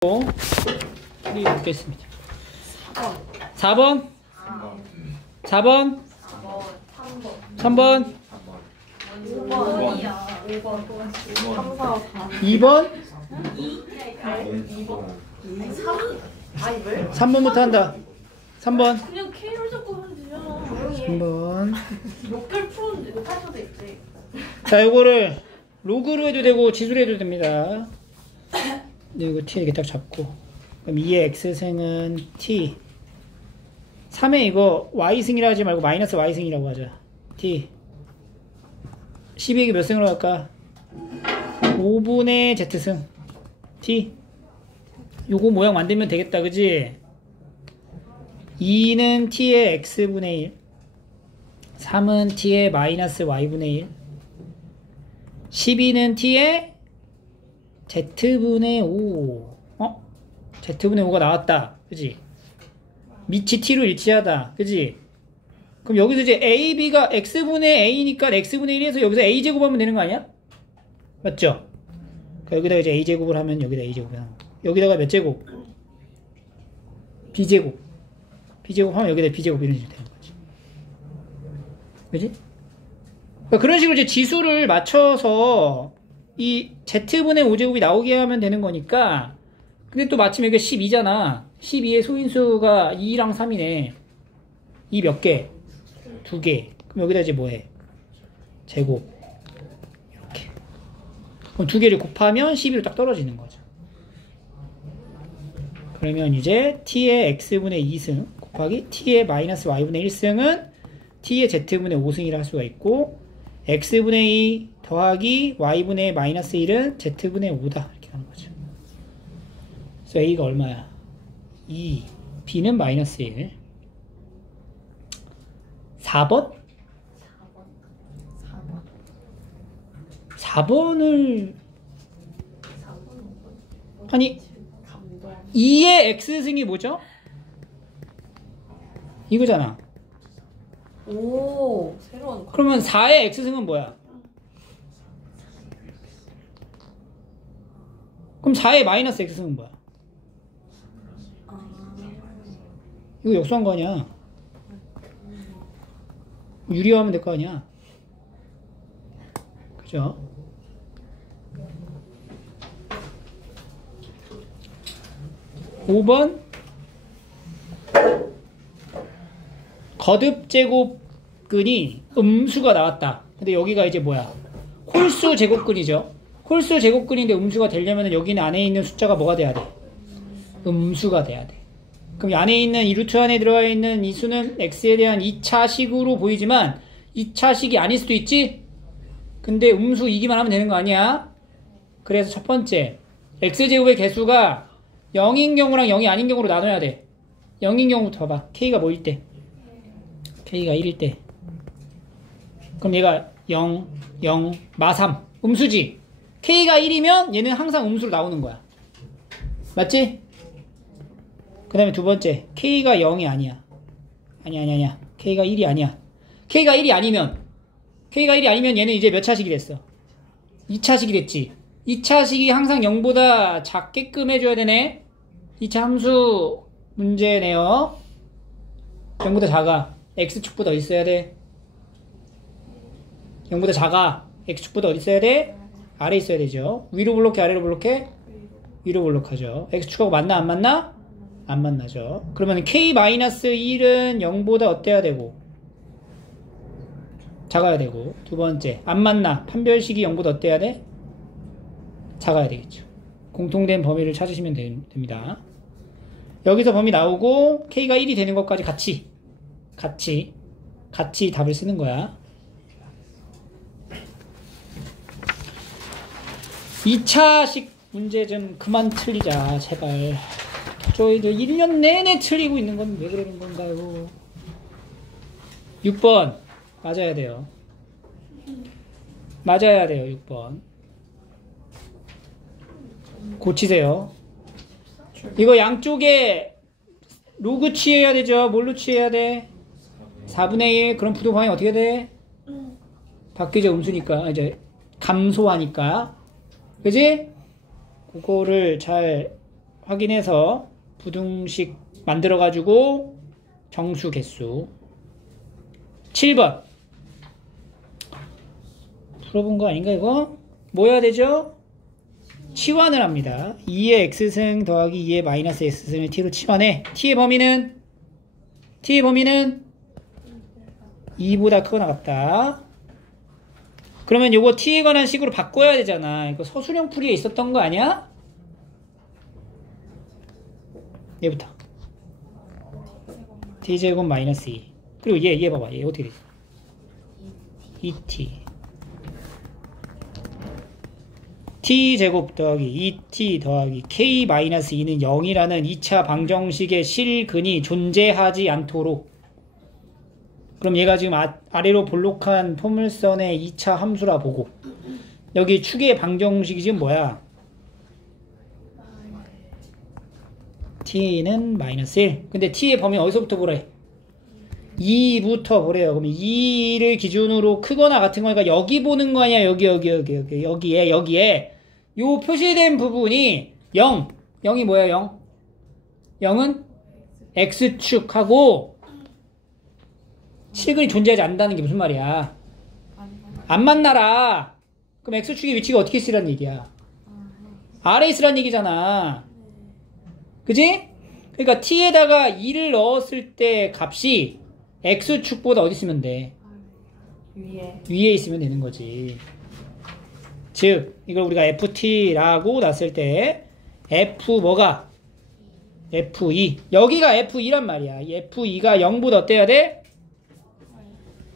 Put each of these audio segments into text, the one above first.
우리 묻겠습니다. 4번 4번 3번 2번 3번부터 한다. 3번 그냥 K로 적고 하면 되잖아. 3번 몇 개를 풀었는데 몇 가지도 있지. 자, 요거를 로그로 해도 되고 지수로 해도 됩니다. 이거 t 이렇게 딱 잡고, 그럼 2의 x승은 t, 3의 이거 y승이라 하지 말고 마이너스 y승이라고 하자. t 12에 몇 승으로 할까? 5분의 z승 t. 요거 모양 만들면 되겠다, 그지? 2는 t의 x분의 1, 3은 t의 마이너스 y분의 1, 12는 t의 z분의 5. z분의 5가 나왔다, 그지? 밑이 t로 일치하다, 그지? 그럼 여기서 이제 ab가 x분의 a니까 x분의 1에서 여기서 a제곱하면 되는 거 아니야? 맞죠? 그러니까 여기다가 이제 a제곱을 하면 여기다 a제곱을 하는 거. 여기다가 몇 제곱? b제곱. b제곱 하면 여기다 b제곱 이런 식으로 되는 거지. 그지? 그러니까 그런 식으로 이제 지수를 맞춰서 이 z분의 5제곱이 나오게 하면 되는 거니까. 근데 또 마침 여기가 12잖아. 12의 소인수가 2랑 3이네. 2 몇 개? 2개. 그럼 여기다 이제 뭐해? 제곱. 이렇게. 그럼 2개를 곱하면 12로 딱 떨어지는 거죠. 그러면 이제 t의 x분의 2승 곱하기 t의 마이너스 y분의 1승은 t의 z분의 5승이라 할 수가 있고, x분의 2 더하기 y분의 마이너스 1은 z분의 5다. 이렇게 하는 거죠. 그래서 a가 얼마야? 2, b는 마이너스 1. 4번? 4번을 아니 2의 x승이 뭐죠? 이거잖아. 오, 새로운 거. 그러면 4의 x승은 뭐야? 그럼 4의 마이너스 x승은 뭐야? 이거 역수한 거 아니야? 유리화하면 될 거 아니야? 그죠? (5번) 거듭제곱근이 음수가 나왔다. 근데 여기가 이제 뭐야? 홀수 제곱근이죠. 홀수 제곱근인데 음수가 되려면 여기는 안에 있는 숫자가 뭐가 돼야 돼? 음수가 돼야 돼. 그럼 이 안에 있는 이 루트 안에 들어가 있는 이 수는 x에 대한 2차식으로 보이지만 2차식이 아닐 수도 있지? 근데 음수이기만 하면 되는 거 아니야? 그래서 첫 번째, x제곱의 개수가 0인 경우랑 0이 아닌 경우로 나눠야 돼. 0인 경우부터 봐봐. k가 뭐일 때? k가 1일 때. 그럼 얘가 0, 0, 마3. 음수지? k가 1이면 얘는 항상 음수로 나오는 거야. 맞지? 그 다음에 두 번째, k가 0이 아니야. 아니야. k가 1이 아니야. k가 1이 아니면 얘는 이제 몇 차식이 됐어? 2차식이 됐지. 2차식이 항상 0보다 작게끔 해줘야 되네. 2차 함수 문제네요. 0보다 작아. x축보다 어디 있어야 돼? 0보다 작아. x축보다 어디 있어야 돼? 아래 있어야 되죠. 위로 블록해, 아래로 블록해? 위로 블록하죠. x축하고 만나, 안 만나? 안 만나죠. 그러면 k-1은 0보다 어때야 되고? 작아야 되고. 두 번째, 안 만나. 판별식이 0보다 어때야 돼? 작아야 되겠죠. 공통된 범위를 찾으시면 됩니다. 여기서 범위 나오고 k가 1이 되는 것까지 같이 답을 쓰는 거야. 2차식 문제 좀 그만 틀리자, 제발. 저 이제 1년 내내 틀리고 있는 건 왜 그러는 건가요? 6번 맞아야 돼요. 6번 고치세요. 이거 양쪽에 로그 취해야 되죠. 뭘로 취해야 돼? 4분의 1. 그럼 부동방이 어떻게 돼? 바뀌죠. 음수니까. 이제 감소하니까. 그지? 그거를 잘 확인해서 부등식 만들어가지고 정수 개수. 7번 풀어본 거 아닌가 이거? 뭐 해야 되죠? 치환을 합니다. 2의 x승 더하기 2의 마이너스 x승을 t로 치환해. t의 범위는 2보다 크거나 같다. 그러면 요거 t에 관한 식으로 바꿔야 되잖아. 이거 서술형 풀이에 있었던 거 아니야? 얘부터 t제곱 마이너스 2. 그리고 얘 봐봐. 얘 어떻게 되지? 2t t제곱 더하기 2t 더하기 k 마이너스 2는 0이라는 2차 방정식의 실근이 존재하지 않도록. 그럼 얘가 지금 아래로 볼록한 포물선의 2차 함수라 보고, 여기 축의 방정식이 지금 뭐야? t는 마이너스 1. 근데 t의 범위 어디서부터 보래? 2부터 보래요. 그럼 2를 기준으로 크거나 같은 거니까 여기 보는 거 아니야? 여기에 요 표시된 부분이 0. 0이 뭐야? 0? 0은 x축하고 실근이 존재하지 않는다는 게 무슨 말이야? 안 만나라. 그럼 x축의 위치가 어떻게 있으라는 얘기야? 아래에 있으라는 얘기잖아. 그지? 그러니까 t에다가 2를 넣었을 때 값이 x축보다 어디 있으면 돼? 위에 있으면 되는 거지. 즉 이걸 우리가 ft라고 놨을 때 f 뭐가? f2. 여기가 f2란 말이야. 이 f2가 0보다 어때야 돼?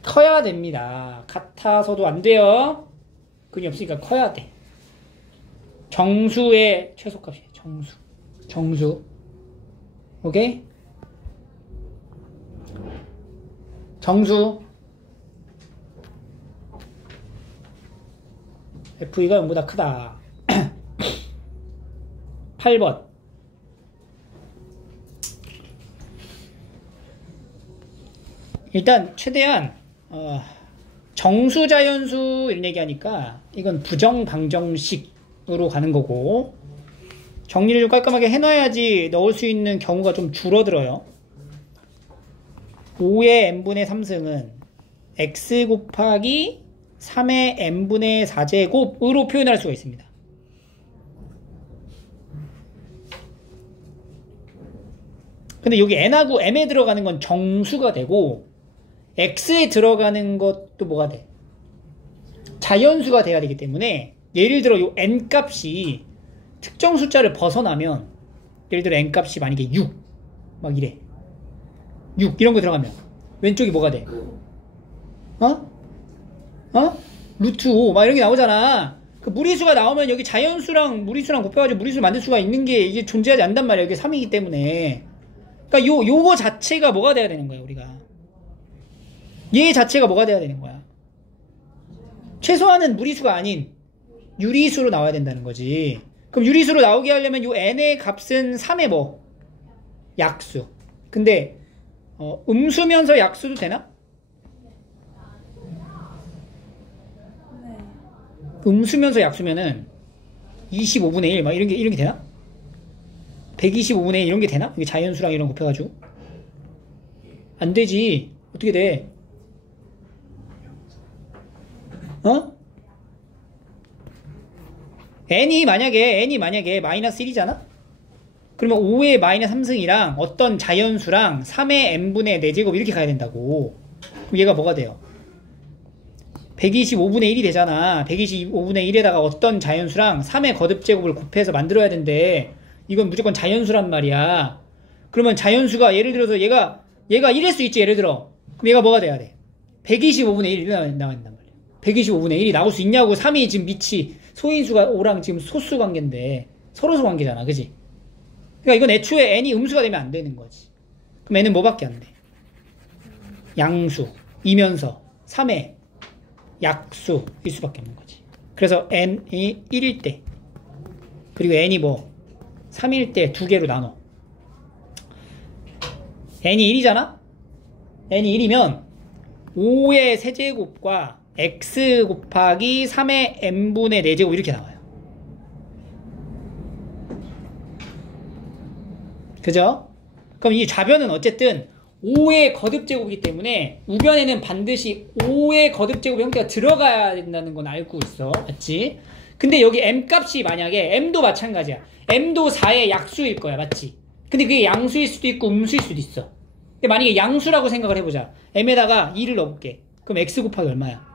커야 됩니다. 같아서도 안 돼요. 근이 없으니까 커야 돼. 정수의 최소값이에요. 정수. 오케이? 정수. F가 0보다 크다. 8번. 일단 최대한 정수자연수 이런 얘기하니까 이건 부정방정식으로 가는 거고, 정리를 좀 깔끔하게 해놔야지 넣을 수 있는 경우가 좀 줄어들어요. 5의 n분의 3승은 x 곱하기 3의 n분의 4제곱으로 표현할 수가 있습니다. 근데 여기 n하고 m에 들어가는 건 정수가 되고, x에 들어가는 것도 뭐가 돼? 자연수가 돼야 되기 때문에, 예를 들어 요 n 값이 특정 숫자를 벗어나면, 예를 들어 n 값이 만약에 6 막 이래, 6 이런 거 들어가면 왼쪽이 뭐가 돼? 루트 5 막 이런 게 나오잖아. 그 무리수가 나오면 여기 자연수랑 무리수랑 곱해가지고 무리수를 만들 수가 있는 게 이게 존재하지 않단 말이야. 여기 3이기 때문에. 그러니까 요거 자체가 뭐가 돼야 되는 거야, 우리가. 얘 자체가 뭐가 돼야 되는 거야? 최소한은 무리수가 아닌 유리수로 나와야 된다는 거지. 그럼 유리수로 나오게 하려면 요 n의 값은 3의 뭐? 약수. 근데 음수면서 약수도 되나? 음수면서 약수면은 25분의 1 막 이런 게 되나? 125분의 1 이런 게 되나? 이게 자연수랑 이런 거 곱해가지고 안 되지. 어떻게 돼? n이 만약에 마이너스 1이잖아? 그러면 5의 마이너스 3승이랑 어떤 자연수랑 3의 n분의 4제곱 이렇게 가야 된다고. 그럼 얘가 뭐가 돼요? 125분의 1이 되잖아. 125분의 1에다가 어떤 자연수랑 3의 거듭제곱을 곱해서 만들어야 된대. 이건 무조건 자연수란 말이야. 그러면 자연수가 예를 들어서 얘가 1일 수 있지, 예를 들어. 그럼 얘가 뭐가 돼야 돼? 125분의 1이 나온단 말이야. 125분의 1이 나올 수 있냐고. 3이 지금 밑이 소인수가 5랑 지금 소수 관계인데 서로수 관계잖아, 그지? 그러니까 이건 애초에 n이 음수가 되면 안 되는 거지. 그럼 n은 뭐밖에 안 돼? 양수 이면서 3의 약수일 수밖에 없는 거지. 그래서 n이 1일 때, 그리고 n이 뭐 3일 때 두 개로 나눠. n이 1이잖아? n이 1이면 5의 세제곱과 x 곱하기 3의 n분의 4제곱 이렇게 나와요. 그죠? 그럼 이 좌변은 어쨌든 5의 거듭제곱이기 때문에 우변에는 반드시 5의 거듭제곱 형태가 들어가야 된다는 건 알고 있어. 맞지? 근데 여기 m값이 만약에 m도 마찬가지야. m도 4의 약수일 거야. 맞지? 근데 그게 양수일 수도 있고 음수일 수도 있어. 근데 만약에 양수라고 생각을 해보자. m에다가 2를 넣어볼게. 그럼 x 곱하기 얼마야?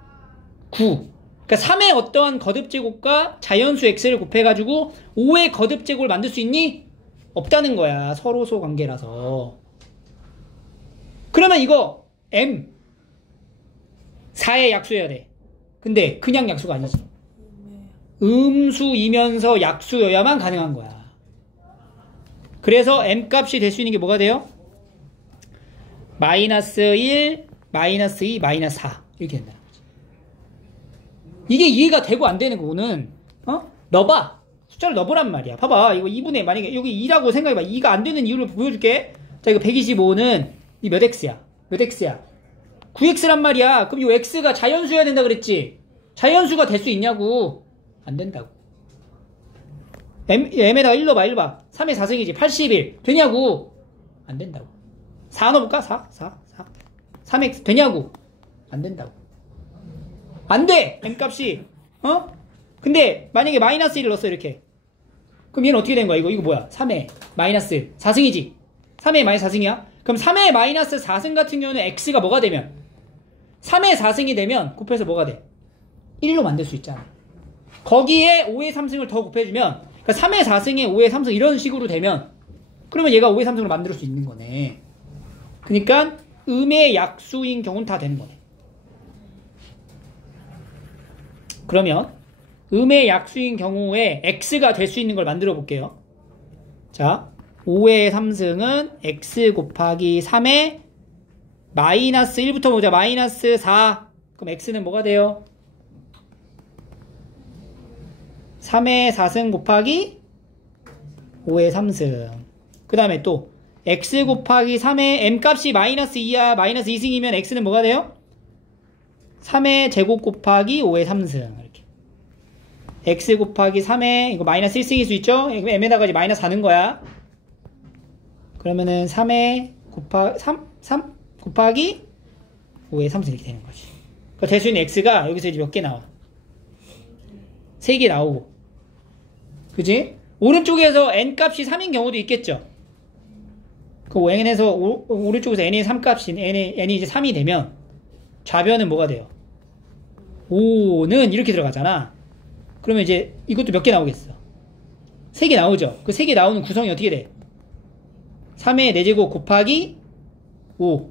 9. 그러니까 3의 어떠한 거듭제곱과 자연수 x를 곱해가지고 5의 거듭제곱을 만들 수 있니? 없다는 거야. 서로소 관계라서. 그러면 이거 m 4의 약수여야 돼. 근데 그냥 약수가 아니지. 음수이면서 약수여야만 가능한 거야. 그래서 m값이 될 수 있는 게 뭐가 돼요? 마이너스 1, 마이너스 2, 마이너스 4 이렇게 된다. 이게 이해가 되고 안 되는 거는 넣어봐. 숫자를 넣어보란 말이야. 봐봐. 이거 2분의 만약에 여기 2라고 생각해봐. 2가 안 되는 이유를 보여줄게. 자, 이거 125는 이 몇 x야? 몇 x야? 9x란 말이야. 그럼 이 x가 자연수여야 된다 그랬지? 자연수가 될 수 있냐고? 안 된다고. m에다가 1 넣어봐. 1 봐. 3의 4승이지. 81. 되냐고? 안 된다고. 4 넣어볼까? 4. 3x 되냐고? 안 된다고. 안 돼! m값이. 근데 만약에 마이너스 1을 넣었어 이렇게. 그럼 얘는 어떻게 된 거야? 이거 뭐야? 3의 마이너스 4승이지. 3의 마이너스 4승이야? 그럼 3의 마이너스 4승 같은 경우는 x가 뭐가 되면? 3의 4승이 되면 곱해서 뭐가 돼? 1로 만들 수 있잖아. 거기에 5의 3승을 더 곱해주면 그러니까 3의 4승에 5의 3승 이런 식으로 되면 그러면 얘가 5의 3승으로 만들 수 있는 거네. 그러니까 음의 약수인 경우는 다 되는 거네. 그러면 음의 약수인 경우에 x가 될 수 있는 걸 만들어 볼게요. 자, 5의 3승은 x 곱하기 3의 마이너스 1부터 보자. 마이너스 4. 그럼 x는 뭐가 돼요? 3의 4승 곱하기 5의 3승. 그 다음에 또 x 곱하기 3의 m값이 마이너스 2야. 마이너스 2승이면 x는 뭐가 돼요? 3의 제곱 곱하기 5의 3승. 이렇게. x 곱하기 3의 이거 마이너스 1승일 수 있죠? m에다가 이제 마이너스 4는 거야. 그러면은 3의 삼 곱하기 5의 3승 이렇게 되는 거지. 그러니까 될 수 있는 x가 여기서 이제 몇 개 나와? 3개 나오고. 그지? 오른쪽에서 n값이 3인 경우도 있겠죠? 그 n에서 오른쪽에서 n의 3값이 n이 이제 3이 되면 좌변은 뭐가 돼요? 5는 이렇게 들어가잖아. 그러면 이제 이것도 몇 개 나오겠어? 3개 나오죠? 그 3개 나오는 구성이 어떻게 돼? 3의 4제곱 곱하기 5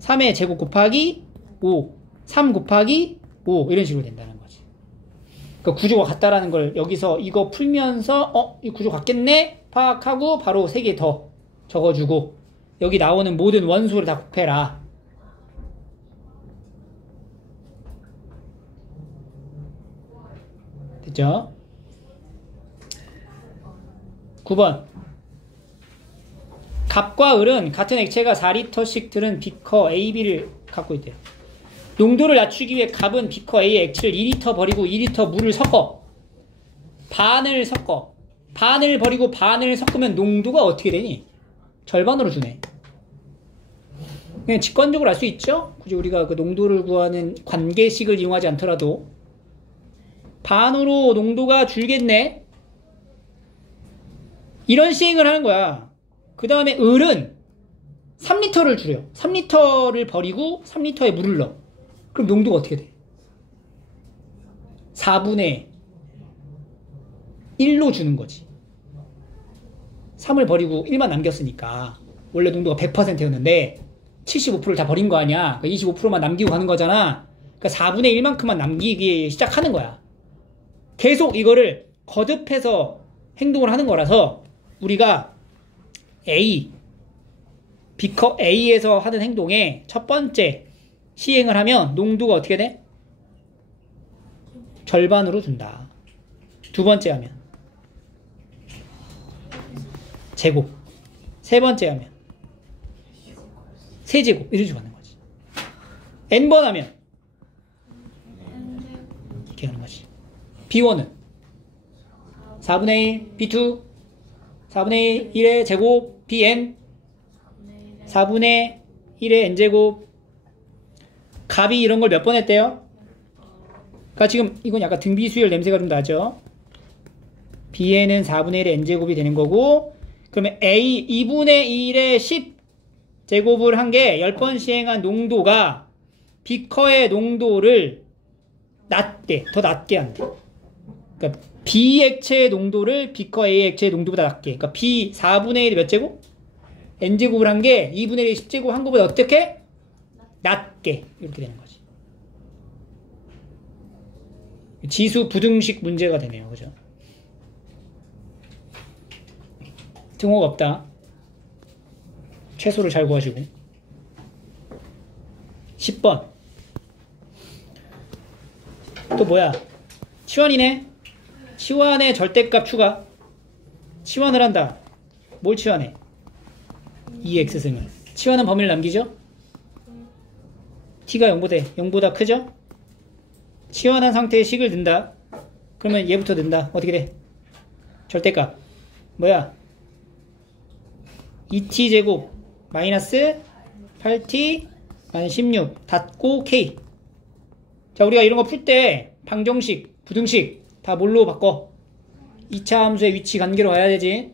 3의 제곱 곱하기 5 3 곱하기 5 이런 식으로 된다는 거지. 그러니까 구조가 같다라는 걸 여기서 이거 풀면서 이 구조 같겠네? 파악하고 바로 3개 더 적어주고 여기 나오는 모든 원소를 다 곱해라. 됐죠? 9번 갑과 을은 같은 액체가 4리터씩 들은 비커 A, B를 갖고 있대요. 농도를 낮추기 위해 갑은 비커 A의 액체를 2리터 버리고 2리터 물을 섞어. 반을 섞어. 반을 버리고 반을 섞으면 농도가 어떻게 되니? 절반으로 주네. 그냥 직관적으로 알 수 있죠? 굳이 우리가 그 농도를 구하는 관계식을 이용하지 않더라도 반으로 농도가 줄겠네? 이런 시행을 하는 거야. 그 다음에 을은 3리터를 줄여. 3리터를 버리고 3리터에 물을 넣어. 그럼 농도가 어떻게 돼? 4분의 1로 주는 거지. 3을 버리고 1만 남겼으니까 원래 농도가 100%였는데 75%를 다 버린 거 아니야. 그러니까 25%만 남기고 가는 거잖아. 그러니까 4분의 1만큼만 남기기 시작하는 거야. 계속 이거를 거듭해서 행동을 하는 거라서 우리가 비커 A에서 하는 행동에 첫 번째 시행을 하면 농도가 어떻게 돼? 절반으로 준다. 두 번째 하면 제곱. 세 번째 하면 세제곱. 이런 식으로 하는 거지. n번 하면 이렇게 하는 거지. B1은 4분의 1, B2 4분의 1의 제곱 bn 4분의 1의 n제곱 값이 이런 걸 몇 번 했대요? 그러니까 지금 이건 약간 등비수열 냄새가 좀 나죠? bn은 4분의 1의 n제곱이 되는 거고 그러면 a 2분의 1의 10제곱을 한 게 10번 시행한 농도가 비커의 농도를 더 낮게 한대. 그러니까 B 액체의 농도를 비커 A 액체의 농도보다 낮게. 그러니까 B 4분의 1이 몇 제곱? N제곱을 한 게 2분의 1이 10제곱 한 것보다 어떻게? 낮게. 이렇게 되는 거지. 지수 부등식 문제가 되네요. 그죠? 등호가 없다. 최소를 잘 구하시고. 10번. 또 뭐야? 치환이네. 치환의 절대값 추가. 치환을 한다. 뭘 치환해? 2x승을. 치환은 범위를 남기죠? t가 0보다 크죠? 치환한 상태의 식을 든다. 그러면 얘부터 든다. 어떻게 돼? 절대값. 뭐야? 2t제곱 마이너스 8t 마이너스 16 닫고 k. 자, 우리가 이런 거 풀 때 방정식, 부등식 다 뭘로 바꿔? 2차 함수의 위치 관계로 가야 되지.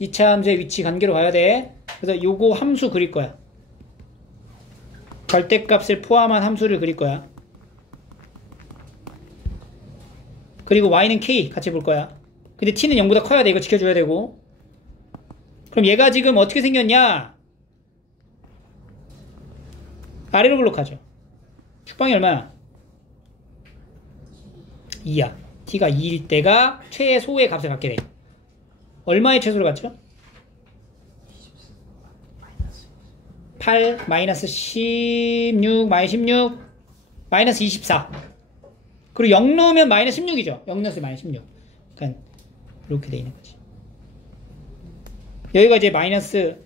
2차 함수의 위치 관계로 가야 돼. 그래서 요거 함수 그릴 거야. 절대값을 포함한 함수를 그릴 거야. 그리고 y는 k 같이 볼 거야. 근데 t는 0보다 커야 돼. 이거 지켜줘야 되고. 그럼 얘가 지금 어떻게 생겼냐? 아래로 블록하죠. 축방이 얼마야? 2야. t가 2일 때가 최소의 값을 갖게 돼. 얼마의 최소를 갖죠? 8 마이너스 16 마이너스 16 마이너스 24. 그리고 0 넣으면 마이너스 16이죠. 0 넣으면 마이너스 16. 그러니까 이렇게 돼 있는 거지. 여기가 이제 마이너스,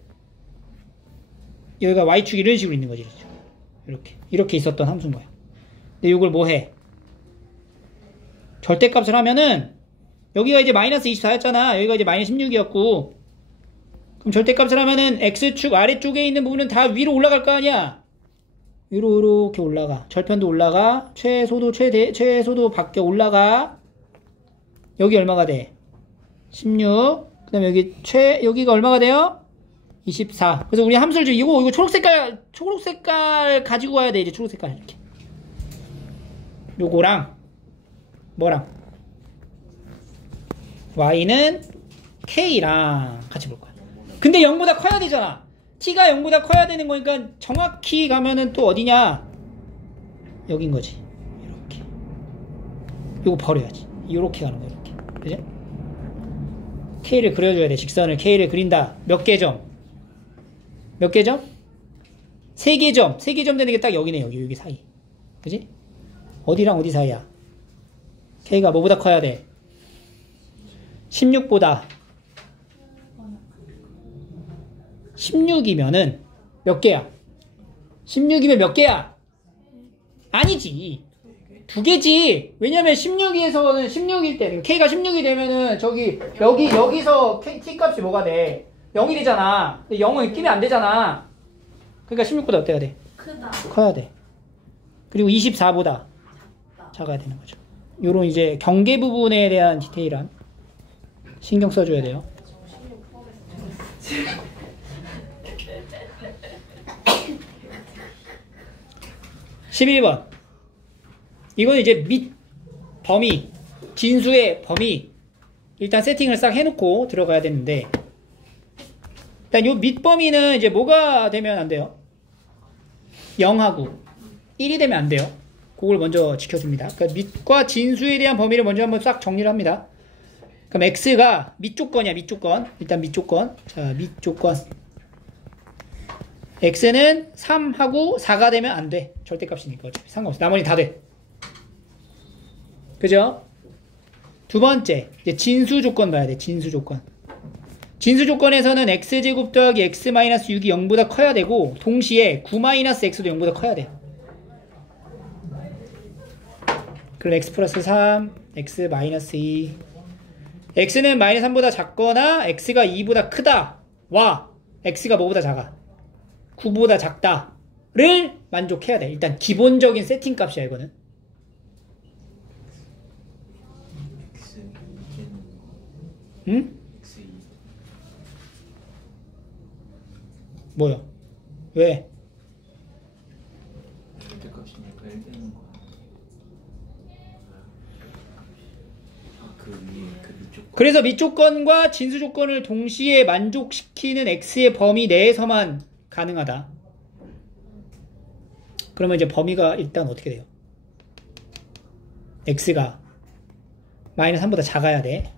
여기가 y축이 이런 식으로 있는 거지. 이렇게 있었던 함수인 거야. 근데 이걸 뭐 해? 절대값을 하면은 여기가 이제 마이너스 24였잖아. 여기가 이제 마이너스 16이었고, 그럼 절대값을 하면은 x축 아래쪽에 있는 부분은 다 위로 올라갈 거 아니야. 위로 이렇게 올라가. 절편도 올라가. 최소도 밖에 올라가. 여기 얼마가 돼? 16. 그 다음에 여기가 얼마가 돼요? 24. 그래서 우리 함수를 좀, 이거 초록색깔 가지고 와야 돼. 이제 초록색깔 이렇게. 요거랑 뭐랑 y는 k랑 같이 볼 거야. 근데 0보다 커야 되잖아. t가 0보다 커야 되는 거니까 정확히 가면은 또 어디냐? 여긴 거지. 이렇게. 요거 버려야지. 요렇게 가는 거야. 이렇게. 그지? k를 그려줘야 돼. 직선을 k를 그린다. 몇 개 점? 몇 개 점? 3개 점. 3개 점 되는 게 딱 여기네. 여기 사이. 그지? 어디랑 어디 사이야? k가 뭐보다 커야 돼? 16보다 16이면은 몇 개야? 16이면 몇 개야? 아니지. 2개지. 왜냐면 16에서는 16일 때 k가 16이 되면은 여기서 t 값이 뭐가 돼? 0이 되잖아. 근데 0은 끼면 안 되잖아. 그러니까 16보다 어때야 돼? 크다. 커야 돼. 그리고 24보다 작아야 되는 거죠. 요런 이제 경계 부분에 대한 디테일한 신경 써줘야 돼요. 11번. 이건 이제 밑 범위, 진수의 범위 일단 세팅을 싹 해놓고 들어가야 되는데, 일단 요 밑 범위는 이제 뭐가 되면 안 돼요? 0하고 1이 되면 안 돼요. 그걸 먼저 지켜줍니다. 그러니까 밑과 진수에 대한 범위를 먼저 한번 싹 정리를 합니다. 그럼 x가 밑조건이야. 밑조건. 일단 밑조건. 자, 밑조건. x는 3하고 4가 되면 안 돼. 절대값이니까 어차피 상관없어. 나머지 다 돼. 그죠? 두 번째, 이제 진수 조건 봐야 돼. 진수 조건. 진수 조건에서는 x제곱 더하기 x-6이 0보다 커야 되고, 동시에 9-x도 0보다 커야 돼. 그럼 x 플러스 3, x 마이너스 2, x는 마이너스 3보다 작거나 x가 2보다 크다. 와 x가 뭐보다 작아? 9보다 작다를 만족해야 돼. 일단 기본적인 세팅 값이야 이거는. 응? 뭐야? 왜? 절대값이니까 1되는 거야. 그 위에 그 밑쪽. 그래서 밑조건과 진수조건을 동시에 만족시키는 x의 범위 내에서만 가능하다. 그러면 이제 범위가 일단 어떻게 돼요? x가 마이너스 3보다 작아야 돼.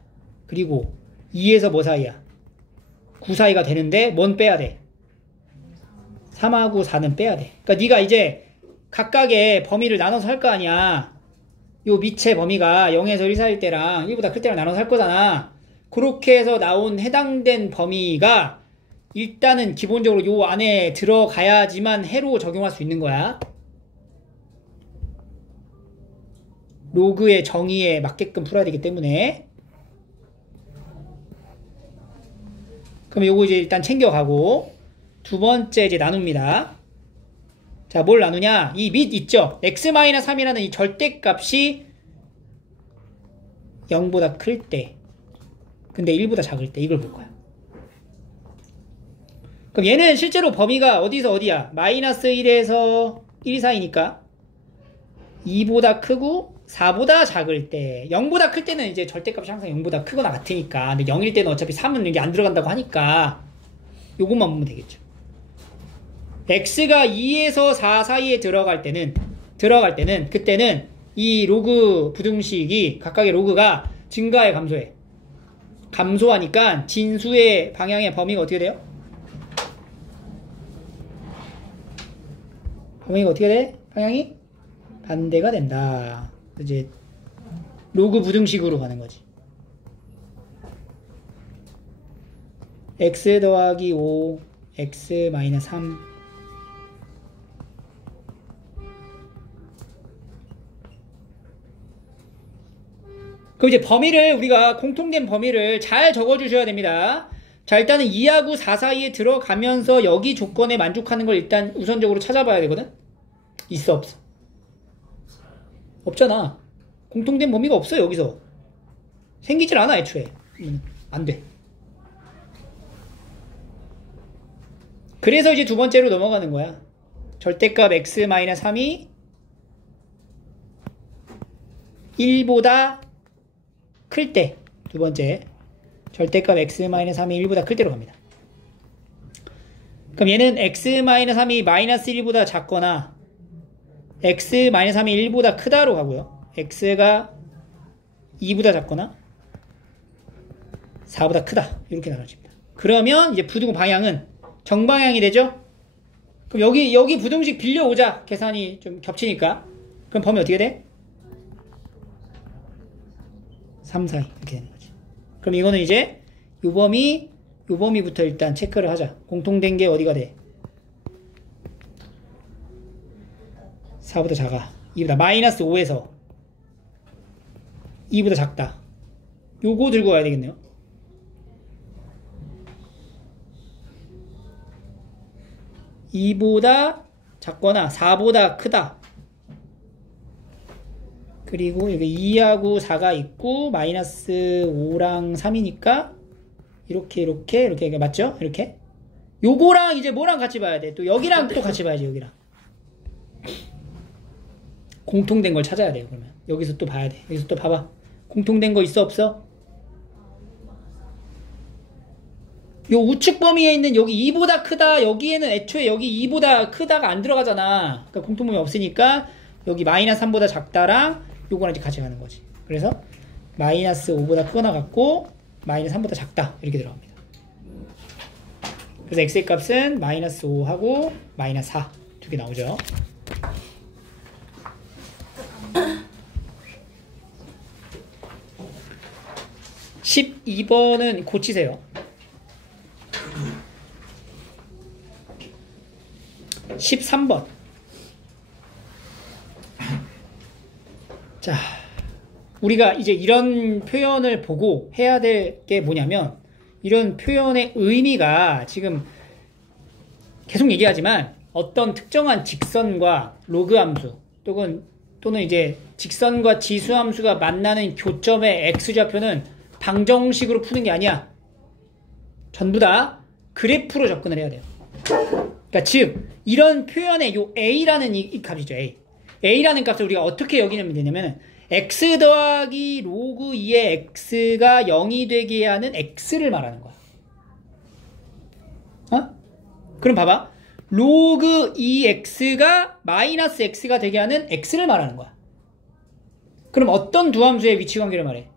그리고 2에서 뭐 사이야? 9 사이가 되는데 뭔 빼야 돼? 3하고 4는 빼야 돼. 그러니까 네가 이제 각각의 범위를 나눠서 할 거 아니야. 요 밑의 범위가 0에서 1 사이일 때랑 1보다 클 때랑 나눠서 할 거잖아. 그렇게 해서 나온 해당된 범위가 일단은 기본적으로 요 안에 들어가야지만 해로 적용할 수 있는 거야. 로그의 정의에 맞게끔 풀어야 되기 때문에. 그럼 요거 이제 일단 챙겨가고 두 번째 이제 나눕니다. 자, 뭘 나누냐? 이 밑 있죠? x-3이라는 이 절대값이 0보다 클 때, 근데 1보다 작을 때 이걸 볼 거야. 그럼 얘는 실제로 범위가 어디서 어디야? 마이너스 1에서 1 사이니까 2보다 크고 4보다 작을 때, 0보다 클 때는 이제 절대값이 항상 0보다 크거나 같으니까. 근데 0일 때는 어차피 3은 이게 안 들어간다고 하니까 요것만 보면 되겠죠. x가 2에서 4 사이에 들어갈 때는 그때는 이 로그 부등식이 각각의 로그가 증가해 감소해? 감소하니까 진수의 방향의 범위가 어떻게 돼요? 범위가 어떻게 돼? 방향이 반대가 된다. 이제 로그 부등식으로 가는 거지. x 더하기 5 x 마이너스 3 그럼 이제 범위를 우리가 공통된 범위를 잘 적어주셔야 됩니다. 자, 일단은 2하고 4 사이에 들어가면서 여기 조건에 만족하는 걸 일단 우선적으로 찾아봐야 되거든? 있어 없어? 없잖아. 공통된 범위가 없어 여기서. 생기질 않아 애초에. 안 돼. 그래서 이제 두 번째로 넘어가는 거야. 절대값 x-3이 1보다 클 때, 두 번째 절대값 x-3이 1보다 클 때로 갑니다. 그럼 얘는 x-3이 마이너스 1보다 작거나 x-3이 1보다 크다로 가고요. x가 2보다 작거나 4보다 크다 이렇게 나눠집니다. 그러면 이제 부등 방향은 정방향이 되죠? 그럼 여기 부등식 빌려오자. 계산이 좀 겹치니까. 그럼 범위 어떻게 돼? 3, 4 이렇게 되는 거지. 그럼 이거는 이제 요 범위부터 일단 체크를 하자. 공통된 게 어디가 돼? 4보다 작아. 2보다 마이너스 5에서 2보다 작다. 요거 들고 와야 되겠네요. (2보다) 작거나 4보다 크다. 그리고 여기 2하고 4가 있고 마이너스 5랑 3이니까 이렇게 맞죠? 이렇게 요거랑 이제 뭐랑 같이 봐야 돼? 또 여기랑 또 같이 봐야지. 여기랑 공통된 걸 찾아야 돼요. 그러면 여기서 또 봐야 돼. 여기서 또 봐봐. 공통된 거 있어 없어? 요 우측 범위에 있는 여기 2보다 크다. 여기에는 애초에 여기 2보다 크다가 안 들어가잖아. 그러니까 공통범위 없으니까 여기 마이너스 3보다 작다랑 요거랑 이제 같이 가는 거지. 그래서 마이너스 5보다 크거나 같고 마이너스 3보다 작다 이렇게 들어갑니다. 그래서 x의 값은 마이너스 5하고 마이너스 4 두 개 나오죠. (12번은) 고치세요. 13번. 자, 우리가 이제 이런 표현을 보고 해야 될 게 뭐냐면 이런 표현의 의미가 지금 계속 얘기하지만 어떤 특정한 직선과 로그 함수 또는 이제 직선과 지수 함수가 만나는 교점의 x좌표는 방정식으로 푸는 게 아니야. 전부 다 그래프로 접근을 해야 돼요. 그러니까 즉 이런 표현의 요 a라는 이 값이죠. a라는 값을 우리가 어떻게 여기면 되냐면 x 더하기 로그 2의 x가 0이 되게 하는 x를 말하는 거야. 그럼 봐봐. 로그 2x가 마이너스 x가 되게 하는 x를 말하는 거야. 그럼 어떤 두 함수의 위치 관계를 말해?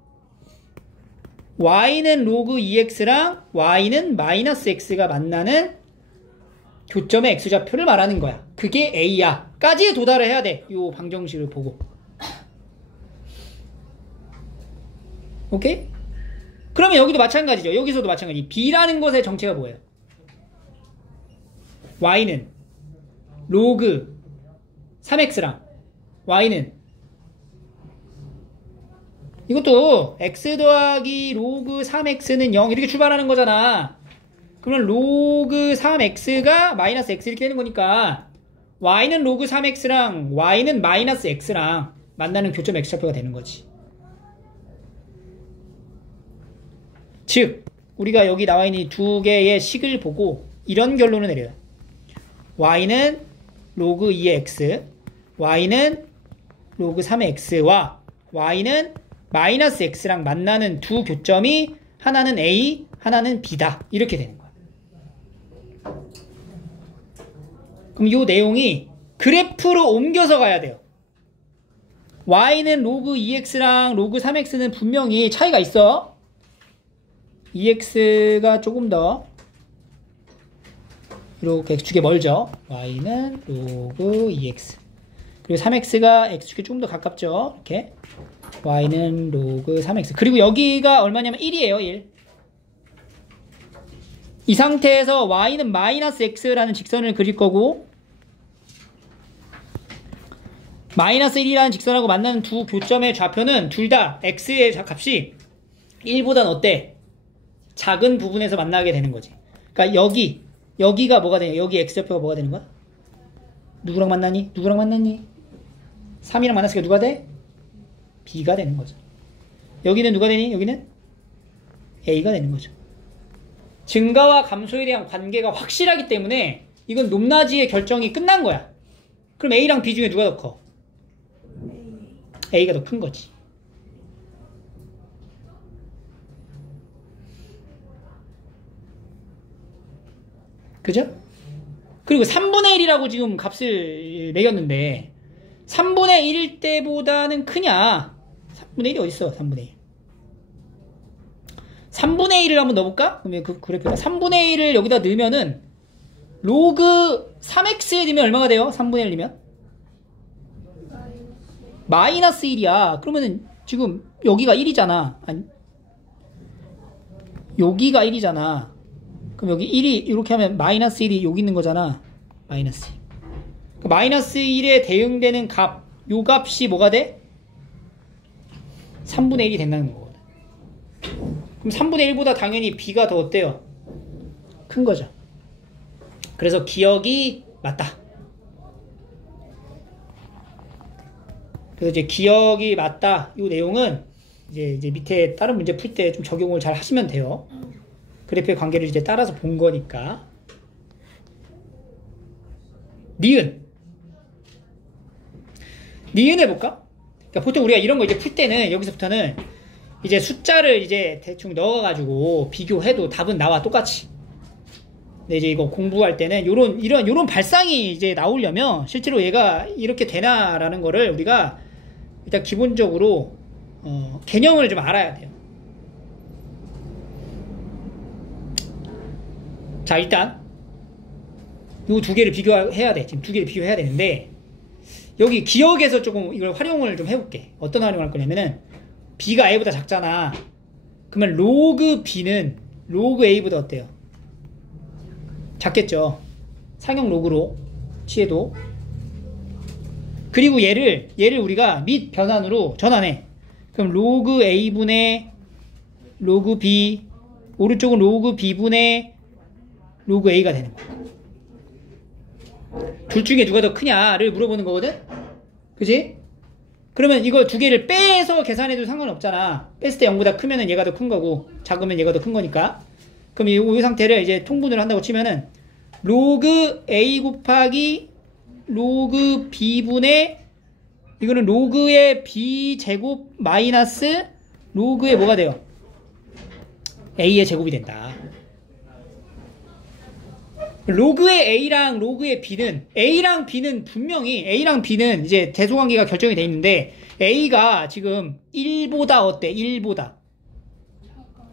y는 로그 2x랑 y는 마이너스 x가 만나는 교점의 x좌표를 말하는 거야. 그게 a야. 까지에 도달을 해야 돼. 이 방정식을 보고. 오케이? 그러면 여기도 마찬가지죠. 여기서도 마찬가지. b라는 것의 정체가 뭐예요? y는 로그 3x랑 y는 이것도 x 더하기 로그 3x는 0 이렇게 출발하는 거잖아. 그러면 로그 3x가 마이너스 x 이렇게 되는 거니까 y는 로그 3x랑 y는 마이너스 x랑 만나는 교점 x좌표가 되는 거지. 즉 우리가 여기 나와 있는 두 개의 식을 보고 이런 결론을 내려요. y는 로그 2의 x, y는 로그 3의 x와 y는 마이너스 x랑 만나는 두 교점이 하나는 a, 하나는 b다. 이렇게 되는 거야. 그럼 이 내용이 그래프로 옮겨서 가야 돼요. y는 로그 2x랑 로그 3x는 분명히 차이가 있어. 2x가 조금 더 이렇게 x축에 멀죠. y는 로그 2x 그리고 3x가 x축에 조금 더 가깝죠. 이렇게 y는 로그 3x 그리고 여기가 얼마냐면 1이에요. 1. 이 상태에서 y는 마이너스 x라는 직선을 그릴 거고 마이너스 1이라는 직선하고 만나는 두 교점의 좌표는 둘 다 x의 값이 1보단 어때? 작은 부분에서 만나게 되는 거지. 그러니까 여기가 뭐가 되냐? 여기 x좌표가 뭐가 되는 거야? 누구랑 만나니? 누구랑 만났니? 3이랑 만났으니까 누가 돼? b가 되는 거죠. 여기는 누가 되니? 여기는 a가 되는 거죠. 증가와 감소에 대한 관계가 확실하기 때문에 이건 높낮이의 결정이 끝난 거야. 그럼 a랑 b 중에 누가 더 커? a가 더 큰 거지. 그죠? 그리고 3분의 1이라고 지금 값을 매겼는데 3분의 1일 때보다는 크냐? 3분의 1이 어딨어? 3분의 1. 3분의 1을 한번 넣어볼까? 그러면 그 그래프가 3분의 1을 여기다 넣으면은 로그 3x에 넣으면 얼마가 돼요? 3분의 1 넣으면? 마이너스 1이야. 그러면은 지금 여기가 1이잖아. 아니, 여기가 1이잖아. 그럼 여기 1이 이렇게 하면 마이너스 1이 여기 있는 거잖아. 마이너스 1. 마이너스 1에 대응되는 값, 요 값이 뭐가 돼? 3분의 1이 된다는 거거든. 그럼 3분의 1보다 당연히 b가 더 어때요? 큰 거죠. 그래서 기억이 맞다. 그래서 이제 기억이 맞다. 이 내용은 이제 밑에 다른 문제 풀 때 좀 적용을 잘 하시면 돼요. 그래프의 관계를 이제 따라서 본 거니까. 니은 해볼까? 그러니까 보통 우리가 이런 거 이제 풀 때는 여기서부터는 이제 숫자를 이제 대충 넣어가지고 비교해도 답은 나와 똑같이. 근데 이제 이거 공부할 때는 요런 발상이 이제 나오려면 실제로 얘가 이렇게 되나라는 거를 우리가 일단 기본적으로 개념을 좀 알아야 돼요. 자, 일단 요 두 개를 비교해야 돼. 지금 두 개를 비교해야 되는데 여기 기억에서 조금 이걸 활용을 좀 해볼게. 어떤 활용을 할 거냐면은 b가 a보다 작잖아. 그러면 로그 b는 로그 a보다 어때요? 작겠죠. 상형 로그로 취해도. 그리고 얘를 우리가 및 변환으로 전환해. 그럼 로그 A분의 로그 B, 오른쪽은 로그 B분의 로그 A가 되는 거야. 둘 중에 누가 더 크냐를 물어보는 거거든? 그지? 그러면 이거 두 개를 빼서 계산해도 상관없잖아. 뺐을 때 0보다 크면은 얘가 더 큰 거고, 작으면 얘가 더 큰 거니까. 그럼 이 상태를 이제 통분을 한다고 치면은, 로그 A 곱하기 로그 B분의, 이거는 로그의 B 제곱 마이너스 로그의 뭐가 돼요? A의 제곱이 된다. 로그의 A랑 로그의 A랑 B는 분명히 A랑 B는 이제 대소관계가 결정이 돼 있는데 A가 지금 1보다 어때? 1보다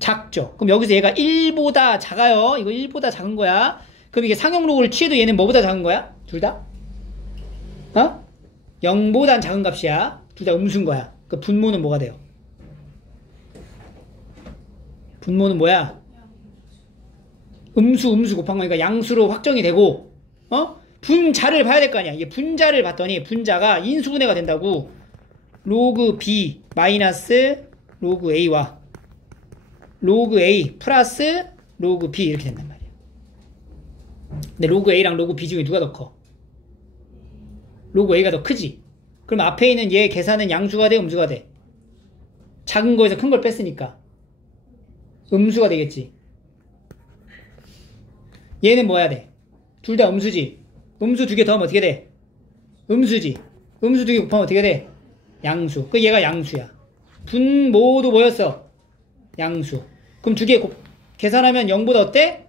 작죠. 그럼 여기서 얘가 1보다 작아요. 이거 1보다 작은 거야. 그럼 이게 상형 로그를 취해도 얘는 뭐보다 작은 거야? 둘 다? 0보단 작은 값이야. 둘 다 음수인 거야. 그 분모는 뭐가 돼요? 분모는 뭐야? 음수 곱한 거니까 양수로 확정이 되고, 분자를 봐야 될 거 아니야. 이게 분자를 봤더니 분자가 인수분해가 된다고. 로그 B 마이너스 로그 A와 로그 A 플러스 로그 B 이렇게 된단 말이야. 근데 로그 A랑 로그 B 중에 누가 더 커? 로그 A가 더 크지. 그럼 앞에 있는 얘 계산은 양수가 돼, 음수가 돼? 작은 거에서 큰 걸 뺐으니까 음수가 되겠지. 얘는 뭐 해야 돼? 둘 다 음수지. 음수 두 개 더하면 어떻게 돼? 음수지. 음수 두 개 곱하면 어떻게 돼? 양수. 그 얘가 양수야. 분모도 뭐였어? 양수. 그럼 두 개 계산하면 0보다 어때?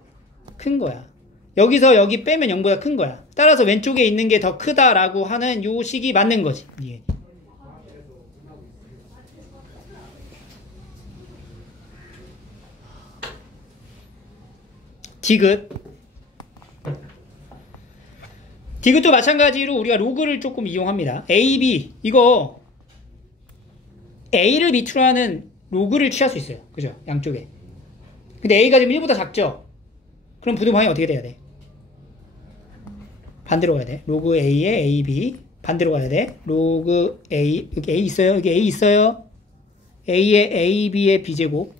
큰 거야. 여기서 여기 빼면 0보다 큰 거야. 따라서 왼쪽에 있는 게 더 크다라고 하는 요 식이 맞는 거지. 예. 디귿도 마찬가지로 우리가 로그를 조금 이용합니다. A, B 이거 A를 밑으로 하는 로그를 취할 수 있어요. 그죠? 양쪽에. 근데 A가 지금 1보다 작죠? 그럼 부등 방향이 어떻게 돼야 돼? 반대로 가야 돼. 로그 A에 AB 반대로 가야 돼. 로그 A 여기 A 있어요? 여기 A 있어요? A에 AB의 B제곱.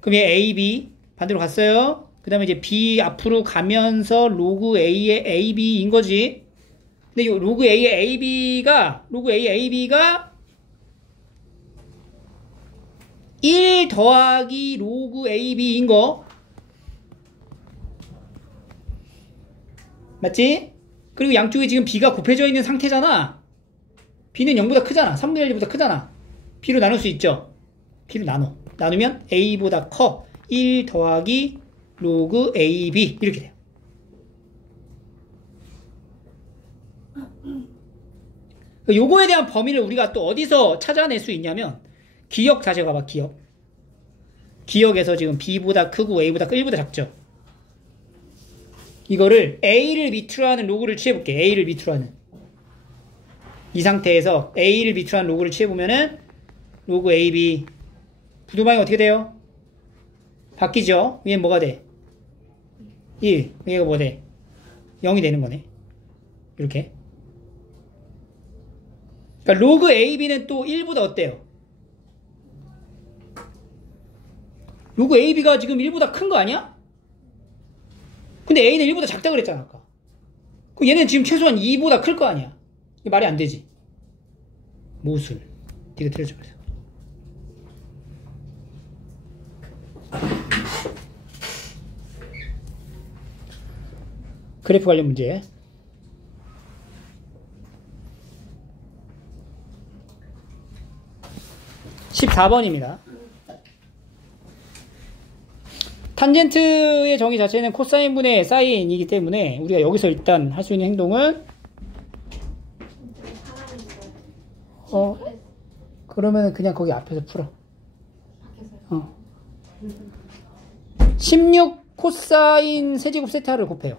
그럼 얘 AB 반대로 갔어요? 그 다음에 이제 B 앞으로 가면서 로그 A의 AB인 거지. 근데 이 로그 A의 AB가 1 더하기 로그 AB인 거. 맞지? 그리고 양쪽에 지금 B가 곱해져 있는 상태잖아. B는 0보다 크잖아. 3분의 1보다 크잖아. B로 나눌 수 있죠? B로 나누면 A보다 커. 1 더하기 로그 AB 이렇게 돼요. 요거에 대한 범위를 우리가 또 어디서 찾아낼 수 있냐면 기억 다시 가봐. 기억에서 지금 B보다 크고 A보다 1보다 작죠. 이거를 A를 밑으로 하는 로그를 취해볼게. A를 밑으로 하는 이 상태에서 A를 밑으로 하는 로그를 취해보면은 로그 AB 부등방이 어떻게 돼요? 바뀌죠? 위엔 뭐가 돼? 1. 얘가 뭐 돼? 0이 되는 거네. 이렇게. 그러니까 로그 AB는 또 1보다 어때요? 로그 AB가 지금 1보다 큰 거 아니야? 근데 A는 1보다 작다 그랬잖아 아까. 그럼 얘는 지금 최소한 2보다 클 거 아니야? 이게 말이 안 되지. 모술. 네가 틀려줘 그래서. 그래프 관련 문제. (14번입니다) 탄젠트의 정의 자체는 코사인분의 사인이기 때문에 우리가 여기서 일단 할 수 있는 행동은 그러면 그냥 거기 앞에서 풀어. 16 코사인 세제곱 세타를 곱해요.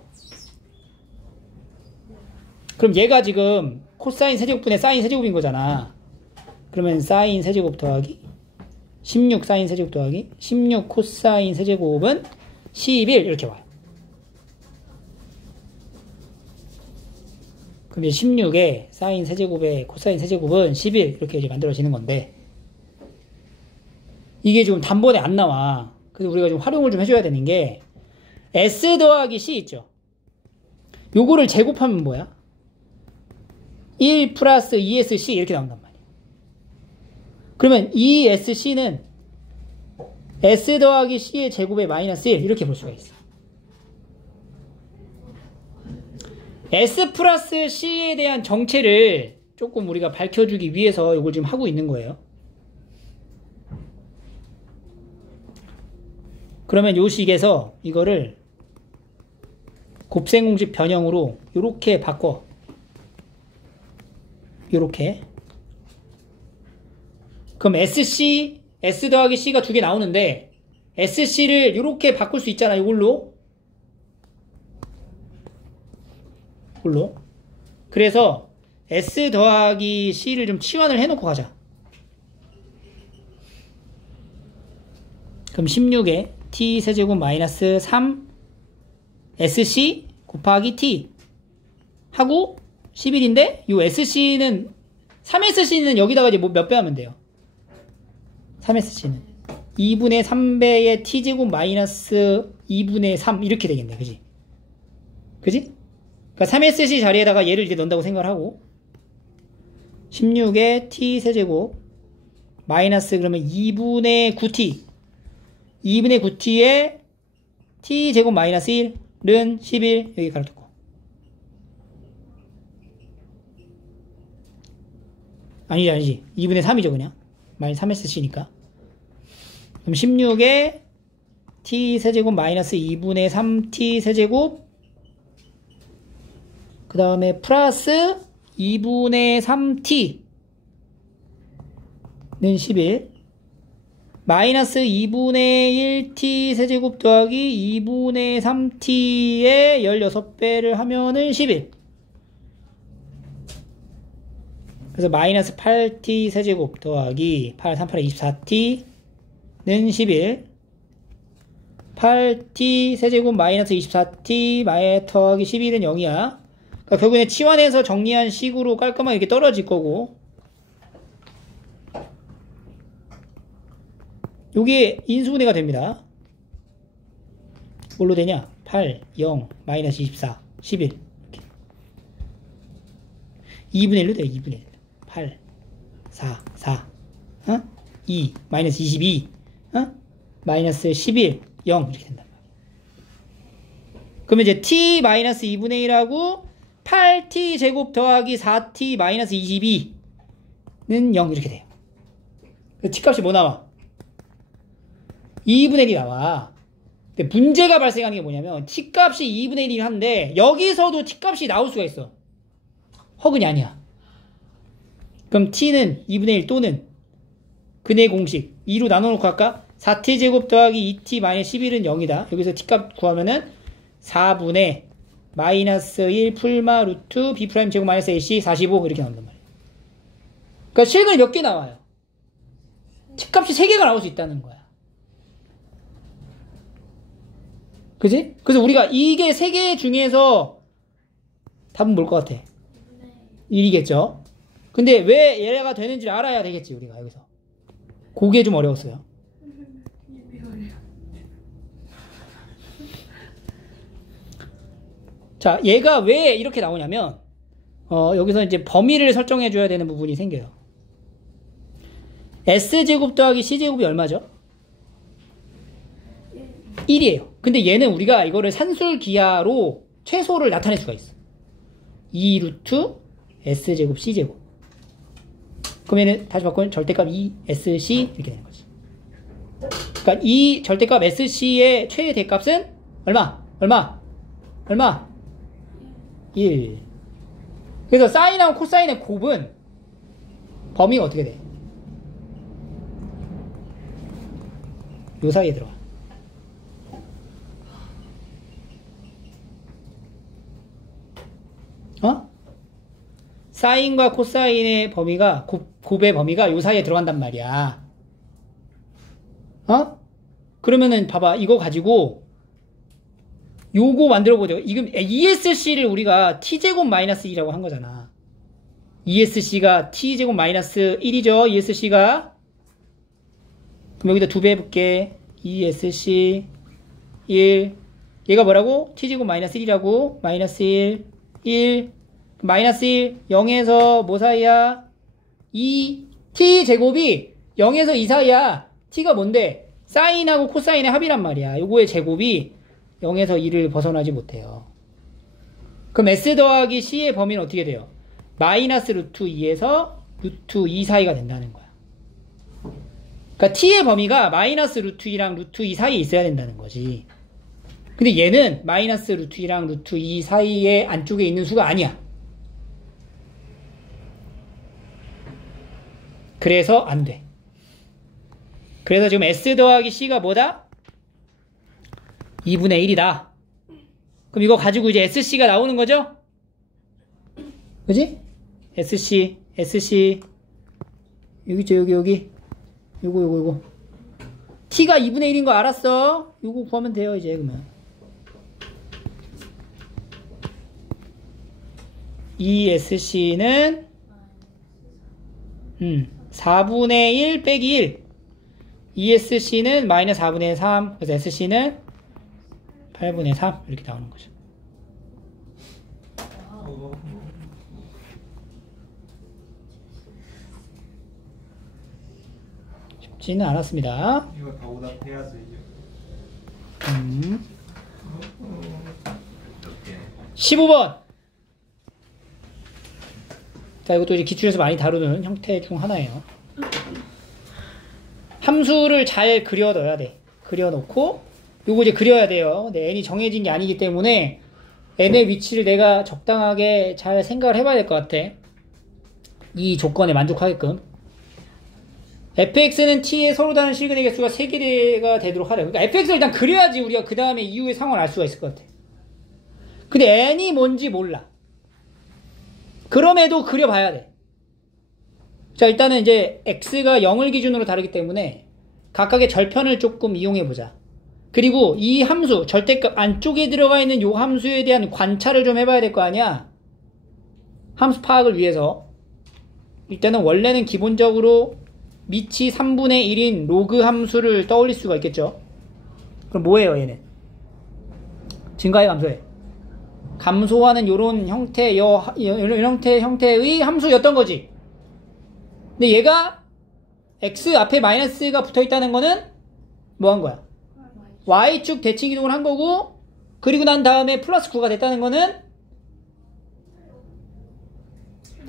그럼 얘가 지금 코사인 세제곱분의 사인 세제곱인 거잖아. 그러면 사인 세제곱 더하기 16 사인 세제곱 더하기 16 코사인 세제곱은 11 이렇게 와요. 그럼 이제 16에 사인 세제곱에 코사인 세제곱은 11 이렇게 이제 만들어지는 건데 이게 지금 단번에 안 나와. 그래서 우리가 좀 활용을 좀 해줘야 되는 게 S 더하기 C 있죠. 요거를 제곱하면 뭐야? 1 플러스 2SC 이렇게 나온단 말이야. 그러면 2SC는 S 더하기 C의 제곱의 마이너스 1 이렇게 볼 수가 있어. S 플러스 C에 대한 정체를 조금 우리가 밝혀주기 위해서 이걸 지금 하고 있는 거예요. 그러면 요 식에서 이거를 곱셈공식 변형으로 요렇게 바꿔. 요렇게. 그럼 SC, S 더하기 C가 두 개 나오는데 SC를 요렇게 바꿀 수 있잖아. 이걸로. 그래서 S 더하기 C를 좀 치환을 해놓고 가자. 그럼 16에 T 세제곱 마이너스 3 SC 곱하기 T 하고 11인데 요 SC는 3SC는 여기다가 이제 몇 배 하면 돼요? 3SC는 2분의 3배의 T제곱 마이너스 2분의 3 이렇게 되겠네. 그지? 그러니까 3SC 자리에다가 얘를 이제 넣는다고 생각을 하고 16에 T 세제곱 마이너스 그러면 2분의 9T 2분의 9T에 T제곱 마이너스 1은 11 여기 가로두고 아니지 2분의 3이죠 그냥 마이너스 3SC니까 그럼 16에 T 세제곱 마이너스 2분의 3T 세제곱 그 다음에 플러스 2분의 3T는 11 마이너스 2분의 1T 세제곱 더하기 2분의 3T의 16배를 하면은 11 그래서 마이너스 8T 세제곱 더하기 8, 3, 8에 24T는 11 8T 세제곱 마이너스 24T 더하기 11은 0이야 그러니까 결국에 치환해서 정리한 식으로 깔끔하게 이렇게 떨어질 거고 요게 인수분해가 됩니다. 뭘로 되냐? 8, 0, 마이너스 24, 11 이렇게. 2분의 1로 돼요. 2분의 1 8, 4, 2, 마이너스 22 마이너스 11, 0 이렇게 된단 말이에요. 그러면 이제 t 마이너스 2분의 1하고 8t 제곱 더하기 4t 마이너스 22는 0 이렇게 돼요. t값이 뭐 나와? 2분의 1이 나와. 근데 문제가 발생하는 게 뭐냐면 t값이 2분의 1이 한데 여기서도 t값이 나올 수가 있어. 허근이 아니야. 그럼 t는 2분의 1 또는 근의 공식 2로 나눠놓고 할까? 4t 제곱 더하기 2t 마이너스 11은 0이다. 여기서 t값 구하면은 4분의 마이너스 1 풀마 루트 b 프라임 제곱 마이너스 ac 45 이렇게 나온단 말이에요. 그러니까 실근이 몇 개 나와요? t값이 3개가 나올 수 있다는 거야. 그지? 그래서 우리가 이게 3개 중에서 답은 뭘 것 같아? 1이겠죠? 근데 왜 얘가 되는지를 알아야 되겠지 우리가 여기서. 그게 좀 어려웠어요. 자, 얘가 왜 이렇게 나오냐면 여기서 이제 범위를 설정해 줘야 되는 부분이 생겨요. S제곱 더하기 C제곱이 얼마죠? 1이에요. 근데 얘는 우리가 이거를 산술기하로 최소를 나타낼 수가 있어. 2 루트 S제곱 C제곱. 그럼 얘는 다시 바꾸면 절대값 2SC 이렇게 되는 거지. 그러니까 이 절대값 SC의 최대값은 얼마? 1. 그래서 사인하고 코사인의 곱은 범위가 어떻게 돼? 요 사이에 들어가. 사인과 코사인의 범위가 곱의 범위가 요 사이에 들어간단 말이야. 그러면은 봐봐 이거 가지고 요거 만들어보죠. 이금 ESC를 우리가 t제곱 마이너스 2라고 한 거잖아. ESC가 t제곱 마이너스 1이죠. ESC가 그럼 여기다 2배 해볼게. 2sc 1. 얘가 뭐라고? t제곱 마이너스 1이라고. 마이너스 1 1 마이너스 1 0에서 뭐 사이야? 2 t제곱이 0에서 2 사이야. t가 뭔데? 사인하고 코사인의 합이란 말이야. 요거의 제곱이 0에서 2를 벗어나지 못해요. 그럼 s 더하기 c의 범위는 어떻게 돼요? 마이너스 루트 2에서 루트 2 사이가 된다는 거야. 그러니까 t의 범위가 마이너스 루트 2랑 루트 2 사이에 있어야 된다는 거지. 근데 얘는 마이너스 루트 2랑 루트 2 사이에 안쪽에 있는 수가 아니야. 그래서 안 돼. 그래서 지금 s 더하기 c가 뭐다? 2분의 1이다. 그럼 이거 가지고 이제 sc가 나오는 거죠? 그지? sc 여기 있죠, 여기 요거 t가 2분의 1인 거 알았어? 요거 구하면 돼요 이제. 그러면 이 sc는 4분의 1 빼기 1. ESC는 마이너스 4분의 3. 그래서 SC는 8분의 3. 이렇게 나오는 거죠. 쉽지는 않았습니다. 이거 다 오답해야지. 15번. 자, 이것도 이제 기출에서 많이 다루는 형태 중 하나예요. 함수를 잘 그려 넣어야 돼. 그려 놓고, 요거 이제 그려야 돼요. 근데 n이 정해진 게 아니기 때문에 n의 위치를 내가 적당하게 잘 생각을 해봐야 될 것 같아. 이 조건에 만족하게끔. fx는 t의 서로 다른 실근의 개수가 3개가 되도록 하래. 그러니까 fx를 일단 그려야지 우리가 그 다음에 이후의 상황을 알 수가 있을 것 같아. 근데 n이 뭔지 몰라. 그럼에도 그려봐야 돼. 자, 일단은 이제 x가 0을 기준으로 다르기 때문에 각각의 절편을 조금 이용해보자. 그리고 이 함수, 절대값 안쪽에 들어가 있는 요 함수에 대한 관찰을 좀 해봐야 될 거 아니야? 함수 파악을 위해서. 일단은 원래는 기본적으로 밑이 3분의 1인 로그 함수를 떠올릴 수가 있겠죠. 그럼 뭐예요, 얘는? 증가의 감소해. 감소하는 요런 형태의 함수였던 거지. 근데 얘가 x 앞에 마이너스가 붙어 있다는 거는 뭐 한 거야? y축 대칭 이동을 한 거고, 그리고 난 다음에 플러스 9가 됐다는 거는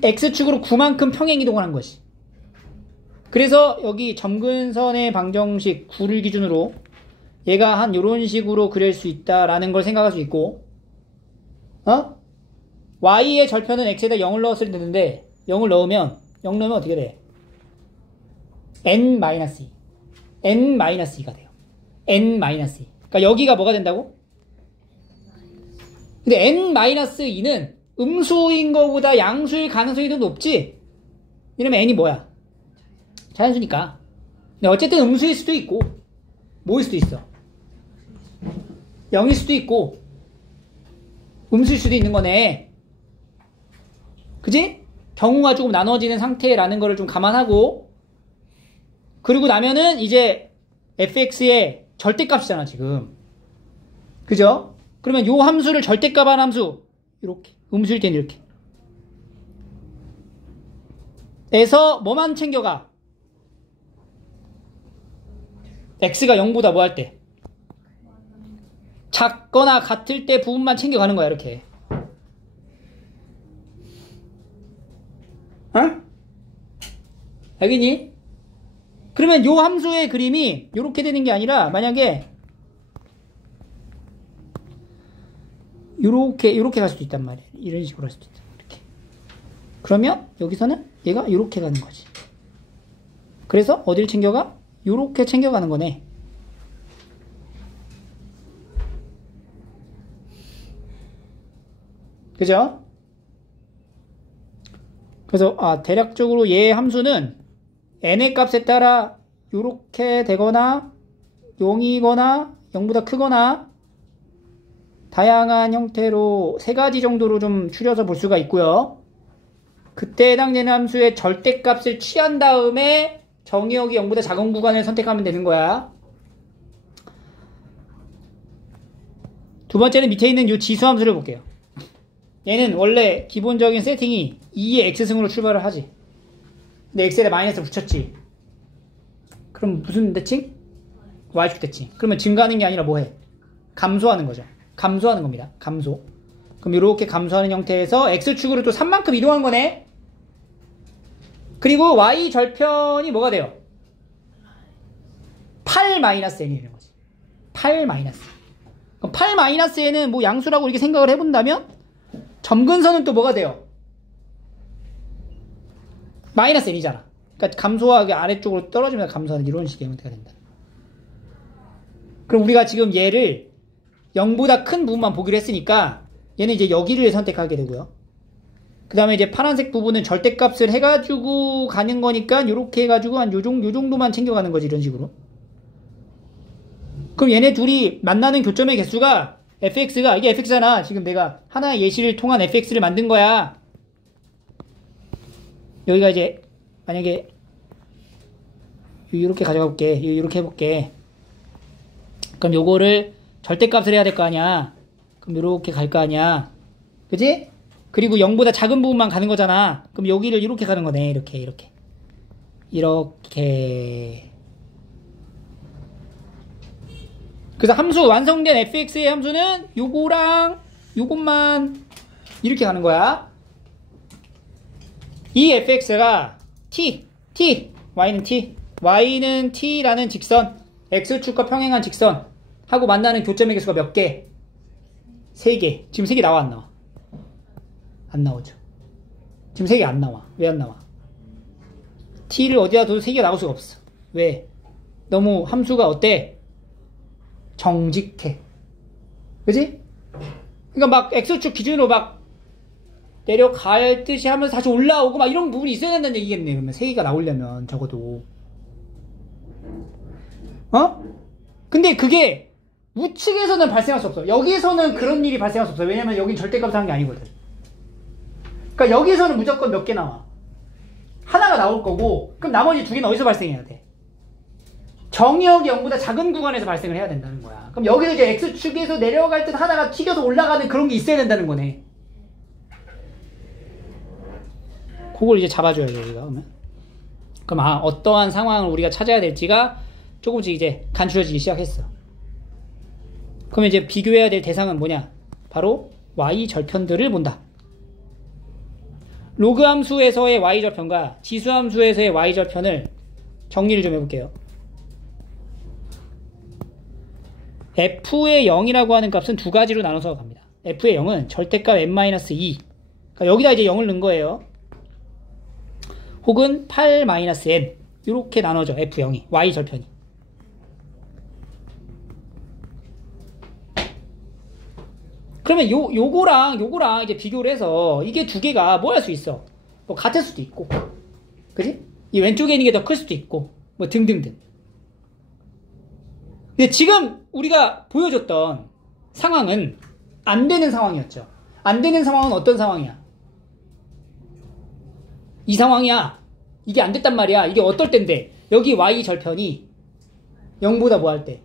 x축으로 9만큼 평행 이동을 한 것이. 그래서 여기 점근선의 방정식 9를 기준으로 얘가 한 요런 식으로 그릴 수 있다라는 걸 생각할 수 있고, y의 절편은 x에다 0을 넣었을 때인데 0을 넣으면 어떻게 돼? n-2 n-2가 돼요. n-2. 그러니까 여기가 뭐가 된다고? 근데 n-2는 음수인 거보다 양수일 가능성이 더 높지? 이러면 n이 뭐야? 자연수니까. 근데 어쨌든 음수일 수도 있고, 뭐일 수도 있어? 0일 수도 있고, 음수일 수도 있는 거네. 그지? 경우가 조금 나눠지는 상태라는 거를 좀 감안하고, 그리고 나면은 이제 fx의 절대값이잖아, 지금. 그죠? 그러면 요 함수를 절대값한 함수, 이렇게. 음수일 땐 이렇게. 에서 뭐만 챙겨가? x가 0보다 뭐 할 때? 작거나 같을 때 부분만 챙겨가는 거야, 이렇게. 알겠니? 그러면 요 함수의 그림이 요렇게 되는 게 아니라, 만약에 요렇게 갈 수도 있단 말이야. 이런 식으로 할 수도 있다. 이렇게. 그러면 여기서는 얘가 요렇게 가는 거지. 그래서 어딜 챙겨가? 요렇게 챙겨가는 거네. 그죠? 그래서 대략적으로 얘의 함수는 n의 값에 따라 요렇게 되거나 0이거나 0보다 크거나 다양한 형태로 3가지 정도로 좀 추려서 볼 수가 있고요. 그때 해당되는 함수의 절대값을 취한 다음에 정의역이 0보다 작은 구간을 선택하면 되는 거야. 두 번째는 밑에 있는 이 지수함수를 볼게요. 얘는 원래 기본적인 세팅이 2의 x승으로 출발을 하지. 근데 x에 마이너스를 붙였지. 그럼 무슨 대칭? y축 대칭. 그러면 증가하는 게 아니라 뭐해? 감소하는 거죠. 감소하는 겁니다. 감소. 그럼 이렇게 감소하는 형태에서 x축으로 또 3만큼 이동한 거네. 그리고 y 절편이 뭐가 돼요? 8-n이 되는 거지. 8-n. 그럼 8-n은 뭐 양수라고 이렇게 생각을 해본다면 점근선은 또 뭐가 돼요? -n이잖아. 그러니까 감소하게 아래쪽으로 떨어지면서 감소하는 이런 식의 형태가 된다. 그럼 우리가 지금 얘를 0보다 큰 부분만 보기로 했으니까 얘는 이제 여기를 선택하게 되고요. 그 다음에 이제 파란색 부분은 절대값을 해가지고 가는 거니까 요렇게 해가지고 한 요 정도만 챙겨가는 거지, 이런 식으로. 그럼 얘네 둘이 만나는 교점의 개수가 fx가, 이게 fx잖아. 지금 내가 하나의 예시를 통한 fx를 만든 거야. 여기가 이제 만약에 이렇게 가져가 볼게. 이렇게 해볼게. 그럼 요거를 절대값을 해야 될 거 아니야. 그럼 요렇게 갈 거 아니야. 그지? 그리고 0보다 작은 부분만 가는 거잖아. 그럼 여기를 이렇게 가는 거네. 이렇게. 그래서 함수, 완성된 fx의 함수는 요거랑 요것만 이렇게 가는 거야. 이 fx가 y는 t라는 직선, x축과 평행한 직선 하고 만나는 교점의 개수가 몇 개? 3개. 지금 3개 나와, 안 나와? 안 나오죠. 지금 3개 안 나와. 왜 안 나와? t를 어디다 둬도 3개가 나올 수가 없어. 왜? 너무 함수가 어때? 정직해. 그지? 그러니까 막 x축 기준으로 막 내려갈 듯이 하면서 다시 올라오고 막 이런 부분이 있어야 된다는 얘기겠네. 그러면 3개가 나오려면 적어도. 근데 그게 우측에서는 발생할 수 없어. 여기서는 그런 일이 발생할 수 없어. 왜냐면 여긴 절대값을 한 게 아니거든. 그러니까 여기서는 무조건 몇 개 나와? 하나가 나올 거고, 그럼 나머지 2개는 어디서 발생해야 돼? 정의역이 0보다 작은 구간에서 발생을 해야 된다는 거야. 그럼 여기서 이제 x축에서 내려갈 때 하나가 튀겨서 올라가는 그런 게 있어야 된다는 거네. 그걸 이제 잡아줘야죠, 우리가. 그럼 어떠한 상황을 우리가 찾아야 될지가 조금씩 이제 간추려지기 시작했어. 그러면 이제 비교해야 될 대상은 뭐냐? 바로 y 절편들을 본다. 로그 함수에서의 y 절편과 지수 함수에서의 y 절편을 정리를 좀 해볼게요. f의 0이라고 하는 값은 두 가지로 나눠서 갑니다. f의 0은 절대값 n-2. 그러니까 여기다 이제 0을 넣은 거예요. 혹은 8-n. 이렇게 나눠져, f0이. y 절편이. 그러면 요거랑 이제 비교를 해서 이게 두 개가 뭐 할 수 있어? 뭐 같을 수도 있고. 그지? 이 왼쪽에 있는 게 더 클 수도 있고. 뭐 등등등. 근데 지금 우리가 보여줬던 상황은 안 되는 상황이었죠. 안 되는 상황은 어떤 상황이야? 이 상황이야. 이게 안 됐단 말이야. 이게 어떨 땐데 여기 y 절편이 0보다 뭐 할 때?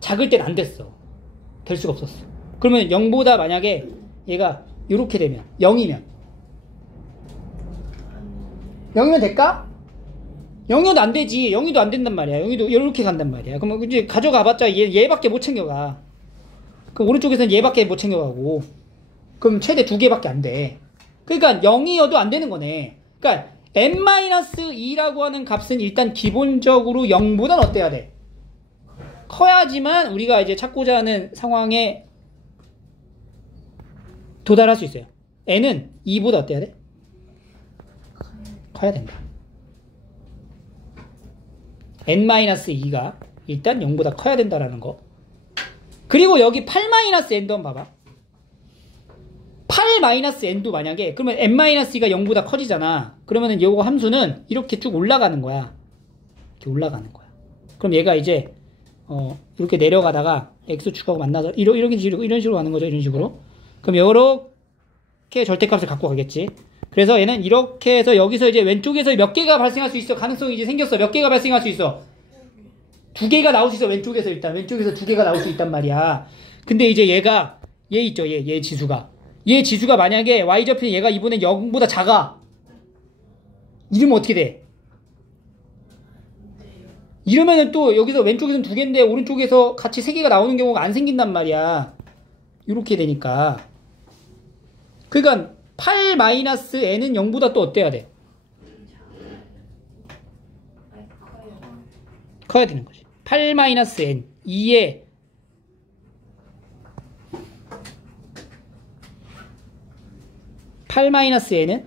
작을 땐 안 됐어. 될 수가 없었어. 그러면 0보다 만약에 얘가 이렇게 되면 0이면 될까? 0이도 안 되지. 0이도 안 된단 말이야. 0이도 이렇게 간단 말이야. 그럼 이제 가져가봤자 얘밖에 못 챙겨가. 그럼 오른쪽에서는 얘밖에 못 챙겨가고. 그럼 최대 2개밖에 안 돼. 그러니까 0이어도 안 되는 거네. 그러니까 n-2라고 하는 값은 일단 기본적으로 0보단 어때야 돼? 커야지만 우리가 이제 찾고자 하는 상황에 도달할 수 있어요. n은 2보다 어때야 돼? 커야 된다. n-2가 일단 0보다 커야 된다라는 거. 그리고 여기 8-n도 한번 봐봐. 8-n도 만약에 그러면 n-2가 0보다 커지잖아. 그러면은 요거 함수는 이렇게 쭉 올라가는 거야. 이렇게 올라가는 거야. 그럼 얘가 이제 이렇게 내려가다가 x축하고 만나서 이런 식으로 가는 거죠. 이런 식으로. 그럼 이렇게 절대값을 갖고 가겠지. 그래서 얘는 이렇게 해서 여기서 이제 왼쪽에서 몇 개가 발생할 수 있어. 가능성이 이제 생겼어. 몇 개가 발생할 수 있어. 2개가 나올 수 있어. 왼쪽에서 일단. 왼쪽에서 2개가 나올 수 있단 말이야. 근데 이제 얘가, 얘 있죠. 얘 지수가. 얘 지수가 만약에 y좌표는 얘가 이번엔 0보다 작아. 이러면 어떻게 돼? 이러면은 또 여기서 왼쪽에서는 2개인데 오른쪽에서 같이 3개가 나오는 경우가 안 생긴단 말이야. 이렇게 되니까. 그러니까 8-n은 0보다 또 어때야 돼? 커야 되는 거지. 8-n 2에 8-n은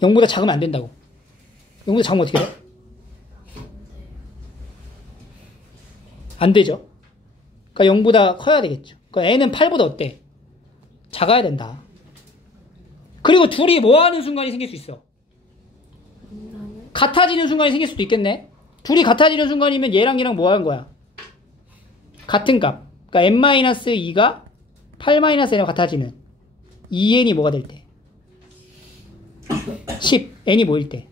0보다 작으면 안 된다고. 0보다 작으면 어떻게 돼? 안 되죠. 그러니까 0보다 커야 되겠죠. 그러니까 n은 8보다 어때? 작아야 된다. 그리고 둘이 뭐 하는 순간이 생길 수 있어? 같아지는 순간이 생길 수도 있겠네. 둘이 같아지는 순간이면 얘랑 뭐 하는 거야? 같은 값. 그러니까 n-2가 8-n하고 같아지면 2n이 뭐가 될 때? 10, n이 뭐일 때?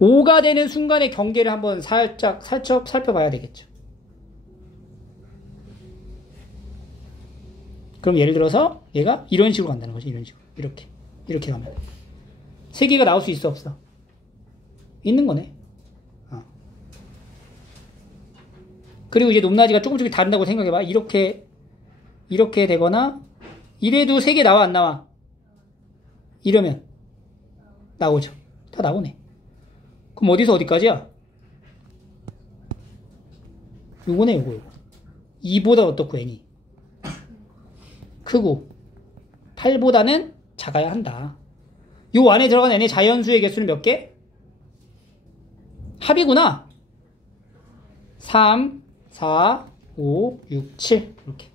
5가 되는 순간의 경계를 한번 살짝 살펴봐야 되겠죠. 그럼 예를 들어서 얘가 이런 식으로 간다는 거죠. 이런 식으로. 이렇게 가면 3개가 나올 수 있어 없어? 있는 거네. 그리고 이제 높낮이가 조금씩 다른다고 생각해봐. 이렇게 되거나 이래도 3개 나와 안 나와? 이러면 나오죠. 다 나오네. 그럼 어디서 어디까지야? 요거네 요거. 2보다 어떻고 n이 크고 8보다는 작아야 한다. 요 안에 들어간 n의 자연수의 개수는 몇 개? 합이구나. 3, 4, 5, 6, 7 이렇게.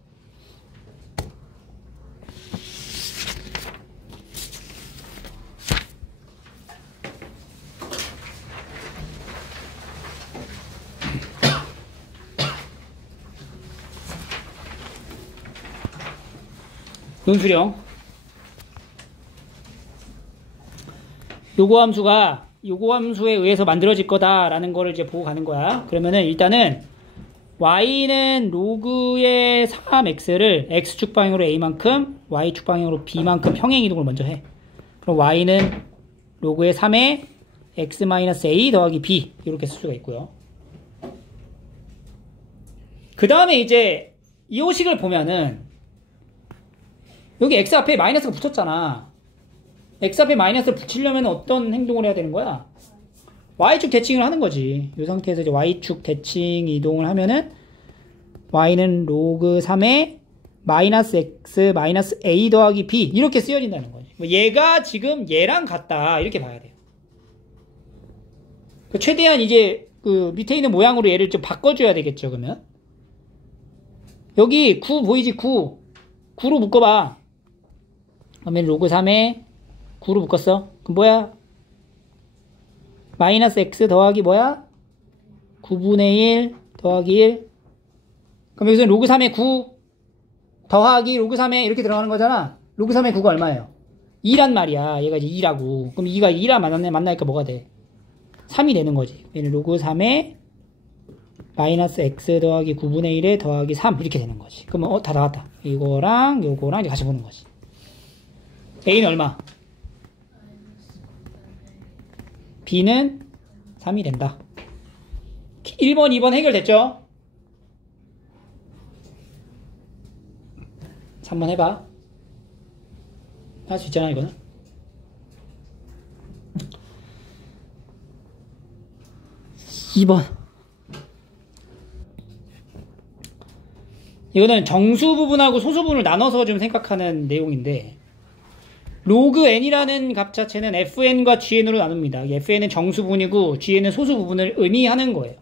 논수령. 요거 함수에 의해서 만들어질 거다라는 거를 이제 보고 가는 거야. 그러면은 일단은 y는 로그의 3x를 x축 방향으로 a만큼, y축 방향으로 b만큼 평행 이동을 먼저 해. 그럼 y는 로그의 3에 x-a 더하기 b 이렇게 쓸 수가 있고요. 그 다음에 이제 이 호식을 보면은 여기 x 앞에 마이너스가 붙었잖아. x 앞에 마이너스를 붙이려면 어떤 행동을 해야 되는 거야? y축 대칭을 하는 거지. 이 상태에서 이제 y축 대칭 이동을 하면은 y는 로그 3에 마이너스 x 마이너스 a 더하기 b 이렇게 쓰여진다는 거지. 얘가 지금 얘랑 같다 이렇게 봐야 돼요. 최대한 이제 그 밑에 있는 모양으로 얘를 좀 바꿔줘야 되겠죠. 그러면 여기 9 보이지? 9로 묶어봐. 그러면 로그 3에 9로 묶었어. 그럼 뭐야? 마이너스 x 더하기 뭐야? 9분의 1 더하기 1. 그럼 여기서 로그 3에 9 더하기 로그 3에 이렇게 들어가는 거잖아. 로그 3에 9가 얼마예요? 2란 말이야. 얘가 이제 2라고. 그럼 2가 2랑 만나니까 뭐가 돼? 3이 되는 거지. 얘는 로그 3에 마이너스 x 더하기 9분의 1에 더하기 3 이렇게 되는 거지. 그러면 다 나왔다. 이거랑 요거랑 이제 같이 보는 거지. a는 얼마? b는 3이 된다. 1번, 2번 해결됐죠? 3번 해봐. 할 수 있잖아, 이거는. (2번) 이거는 정수 부분하고 소수 부분을 나눠서 좀 생각하는 내용인데 로그 n이라는 값 자체는 fn과 gn으로 나눕니다. fn은 정수 부분이고 gn은 소수 부분을 의미하는 거예요.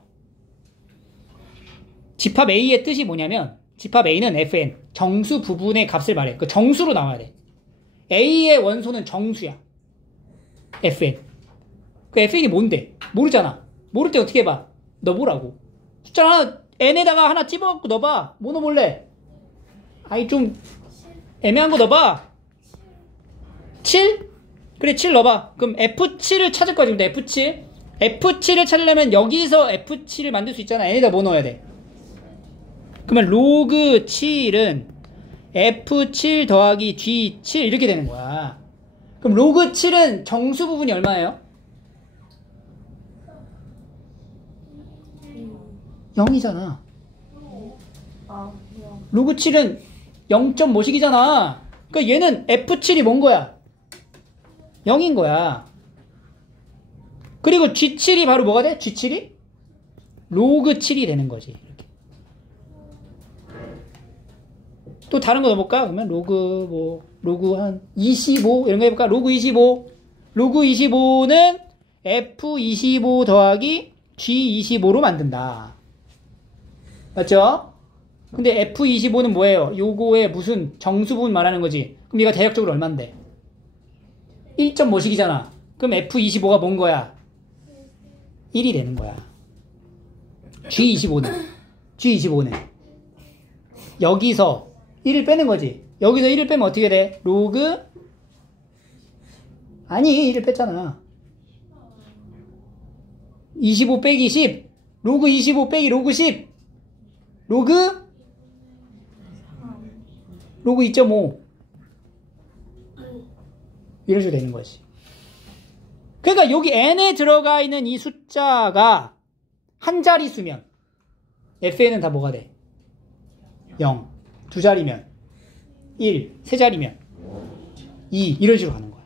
집합 a의 뜻이 뭐냐면 집합 a는 fn, 정수 부분의 값을 말해. 그 정수로 나와야 돼. a의 원소는 정수야. fn. 그 fn이 뭔데? 모르잖아. 모를 때 어떻게 해봐? 넣어보라고. 숫자 하나, n에다가 하나 집어갖고 넣어봐. 뭐 넣어볼래? 아이 좀 애매한 거 넣어봐. 7? 그래 7 넣어봐. 그럼 F7을 찾을 거야. 지금 F7. F7을 찾으려면 여기서 F7을 만들 수 있잖아. n에다 뭐 넣어야 돼? 그러면 로그 7은 F7 더하기 G7 이렇게 되는 거야. 그럼 로그 7은 정수 부분이 얼마예요? 0이잖아. 아, 그냥. 로그 7은 0.5씩이잖아. 그러니까 얘는 F7이 뭔 거야? 0인 거야. 그리고 G7이 바로 뭐가 돼? G7이? 로그 7이 되는 거지. 이렇게. 또 다른 거 넣어볼까? 그러면 로그 한 25 이런 거 해볼까? 로그 25. 로그 25는 F25 더하기 G25로 만든다. 맞죠? 근데 F25는 뭐예요? 요거의 무슨 정수 부분 말하는 거지. 그럼 얘가 대략적으로 얼만데? 1.5씩이잖아. 그럼 F25가 뭔 거야? 1이 되는 거야. G25는 여기서 1을 빼는 거지. 여기서 1을 빼면 어떻게 돼? 로그 아니 1을 뺐잖아. 25 빼기 10 로그 25 빼기 로그 10 로그 2.5 이런 식으로 되는 거지. 그러니까 여기 n에 들어가 있는 이 숫자가 한 자릿수면 fn은 다 뭐가 돼? 0. 두 자리면 1. 세 자리면 2. 이런 식으로 가는 거야.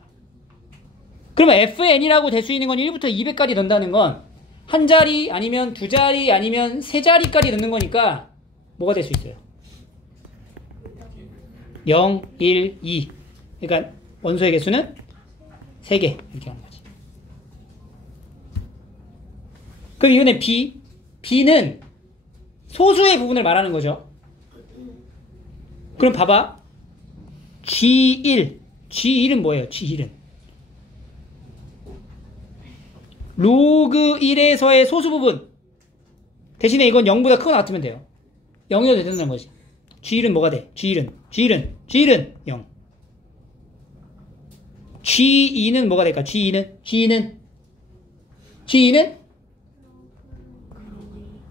그러면 fn이라고 될 수 있는 건 1부터 200까지 넣는다는 건 한 자리 아니면 두 자리 아니면 세 자리까지 넣는 거니까 뭐가 될 수 있어요? 0, 1, 2. 그러니까 원소의 개수는 3개 이렇게 하는 거지. 그럼 이번에 B는 소수의 부분을 말하는 거죠. 그럼 봐봐. G1은 뭐예요? G1은 로그 1에서의 소수 부분. 대신에 이건 0보다 크거나 같으면 돼요. 0이어도 된다는 거지. G1은 뭐가 돼? G1은 0. G2는 뭐가 될까? G2는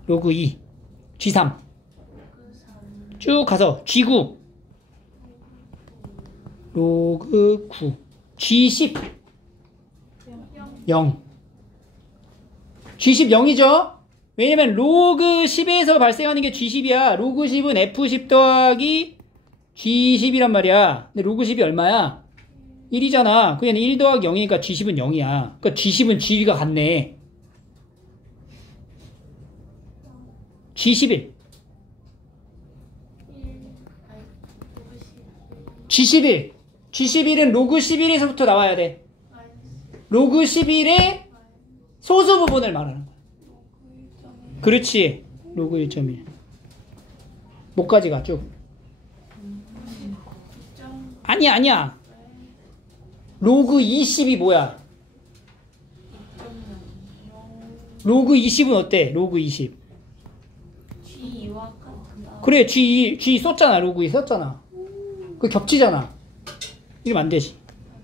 로그 2. G3 쭉 가서 G9 로그 9 G10 0 G10 0이죠? 왜냐면 로그 10에서 발생하는 게 G10이야. 로그 10은 F10 더하기 G10이란 말이야. 근데 로그 10이 얼마야? 1이잖아. 그냥 1 더하기 0이니까 G10은 0이야. 그러니까 G10은 G가 같네. G11 G11은 로그 11에서부터 나와야 돼. 로그 11의 소수 부분을 말하는 거야. 그렇지. 로그 1.1 뭐까지 가 쭉. 아니야. 로그 20이 뭐야? 로그 20은 어때? 로그 20 G2와 같다. 그래 G 썼잖아. 로그 2 썼잖아. 그 겹치잖아. 이러면 안 되지.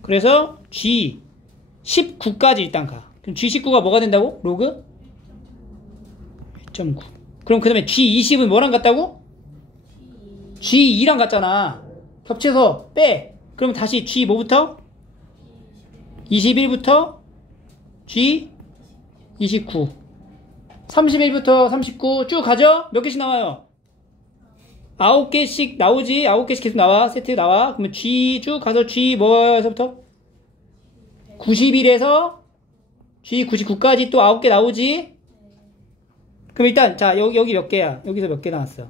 그래서 G19까지 일단 가. 그럼 G19가 뭐가 된다고? 로그 1.9. 그럼 그 다음에 G20은 뭐랑 같다고? G2랑 같잖아. 겹쳐서 빼. 그럼 다시 G 뭐부터? 21부터 G29 31부터 39 쭉 가죠? 몇 개씩 나와요? 9개씩 나오지. 9개씩 계속 나와. 세트 나와. 그러면 G 쭉 가서 G 뭐에서부터? 91에서 G99까지 또 9개 나오지. 그럼 일단 자 여기 몇 개야? 여기서 몇 개 나왔어?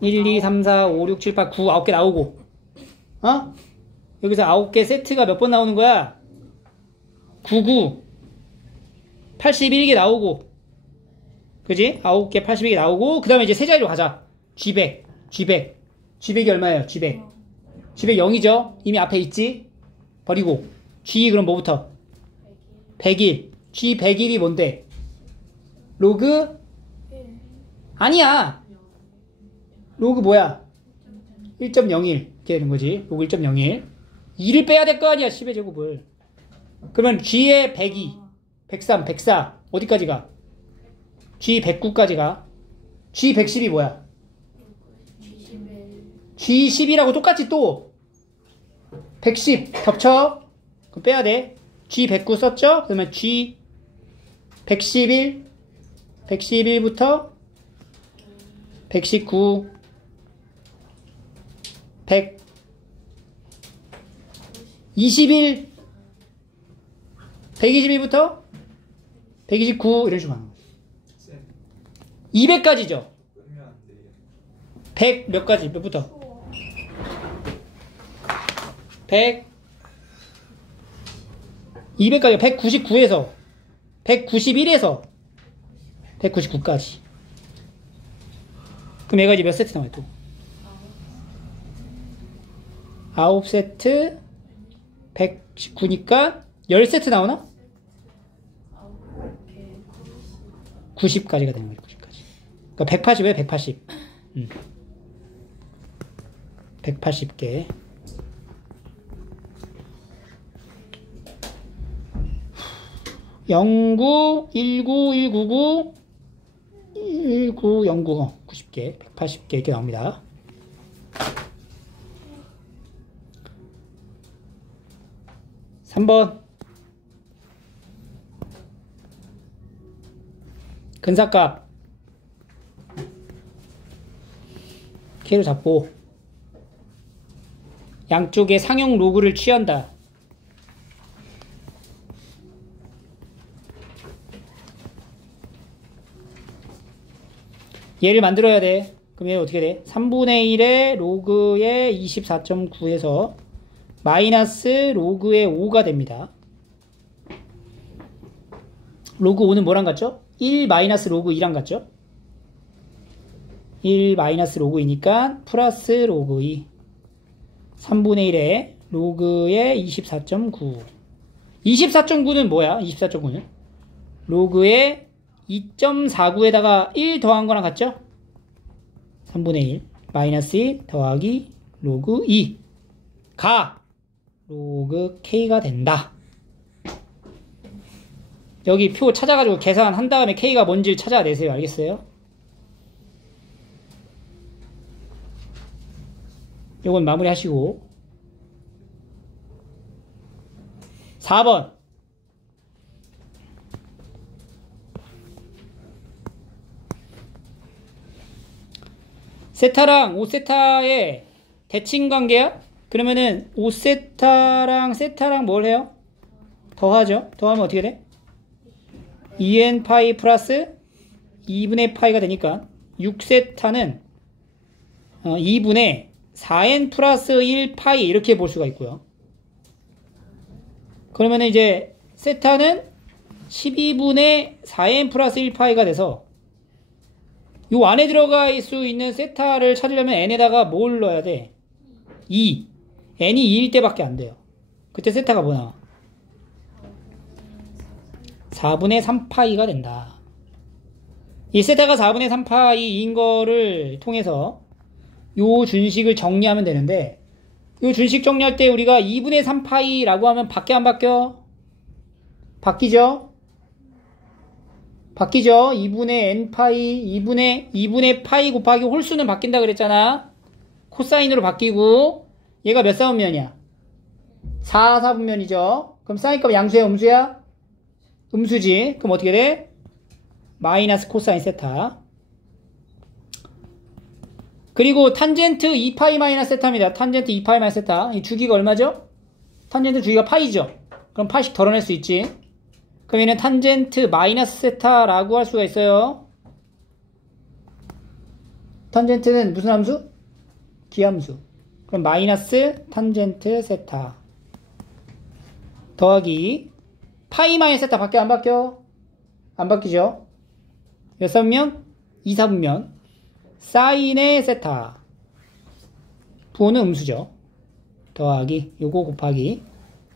(1, 2, 3, 4, 5, 6, 7, 8, 9) 9개 나오고 어? 여기서 9개 세트가 몇 번 나오는 거야? 99 81개 나오고 그지? 9개 81개 나오고 그 다음에 이제 세 자리로 가자. G100이 얼마예요? G100 0이죠? 이미 앞에 있지? 버리고 G 그럼 뭐부터? 100일 G100일이 뭔데? 로그 아니야. 로그 뭐야? 1.01 이렇게 되는 거지. 로그 1.01. 2를 빼야 될 거 아니야. 10의 제곱을. 그러면 G의 102, 103, 104 어디까지 가? G 109까지 가. G 110이 뭐야? G 10이라고 똑같이 또 110 겹쳐. 그럼 빼야 돼. G 109 썼죠? 그러면 G 111 111부터 119 121 121부터 129 이런 식으로 가는 거죠. 200까지죠. 100 몇 가지 몇부터? 100 200까지 199에서 191에서 199까지. 그럼 얘가 이제 몇 세트 나와요 또? 9세트 119니까 10세트 나오나? 90까지가 되는 거지. 90까지. 그러니까 180에 180. 180개. (09) (19) (199) 19, 09, 90개, 180개 이렇게 나옵니다. (3번) 근사값 K로 잡고 양쪽에 상용 로그를 취한다. 얘를 만들어야 돼. 그럼 얘 어떻게 돼? 3분의 1의 로그의 24.9에서 마이너스 로그의 5가 됩니다. 로그 5는 뭐랑 같죠? 1 마이너스 로그 2랑 같죠? 1 마이너스 로그 2니까 플러스 로그 2. 3분의 1의 로그의 24.9. 24.9는 뭐야? 24.9는? 로그의 2.49에다가 1 더한 거랑 같죠? 3분의 1 마이너스 1 더하기 로그 2가 로그 K가 된다. 여기 표 찾아가지고 계산한 다음에 K가 뭔지 찾아내세요. 알겠어요? 요건 마무리 하시고 4번 세타랑 5세타의 대칭 관계야? 그러면은 5세타랑 세타랑 뭘 해요? 더하죠. 더하면 어떻게 돼? 2n 파이 플러스 2분의 파이가 되니까 6세타는 2분의 4n 플러스 1 파이 이렇게 볼 수가 있고요. 그러면은 이제 세타는 12분의 4n 플러스 1 파이가 돼서 요 안에 들어갈 수 있는 세타를 찾으려면 n에다가 뭘 넣어야 돼? 2. n이 2일 때밖에 안 돼요. 그때 세타가 뭐 나와? 4분의 3파이가 된다. 이 세타가 4분의 3파이인 거를 통해서 요 준식을 정리하면 되는데 요 준식 정리할 때 우리가 2분의 3파이라고 하면 밖에 안 바뀌어? 바뀌죠? 바뀌죠? 2분의 n파이 2분의 파이 곱하기 홀수는 바뀐다 그랬잖아. 코사인으로 바뀌고 얘가 몇 사분면이야? 4, 4분면이죠. 그럼 사인값 양수야 음수야? 음수지. 그럼 어떻게 돼? 마이너스 코사인 세타. 그리고 탄젠트 2파이 마이너스 세타입니다. 탄젠트 2파이 마이너스 세타. 이 주기가 얼마죠? 탄젠트 주기가 파이죠. 그럼 파이씩 덜어낼 수 있지. 그럼 얘는 탄젠트 마이너스 세타라고 할 수가 있어요. 탄젠트는 무슨 함수? 기함수. 그럼 마이너스 탄젠트 세타 더하기 파이 마이너스 세타 밖에 안 바뀌어? 안 바뀌죠? 몇 사분면? 2사분면 사인의 세타 부호는 음수죠. 더하기 요거 곱하기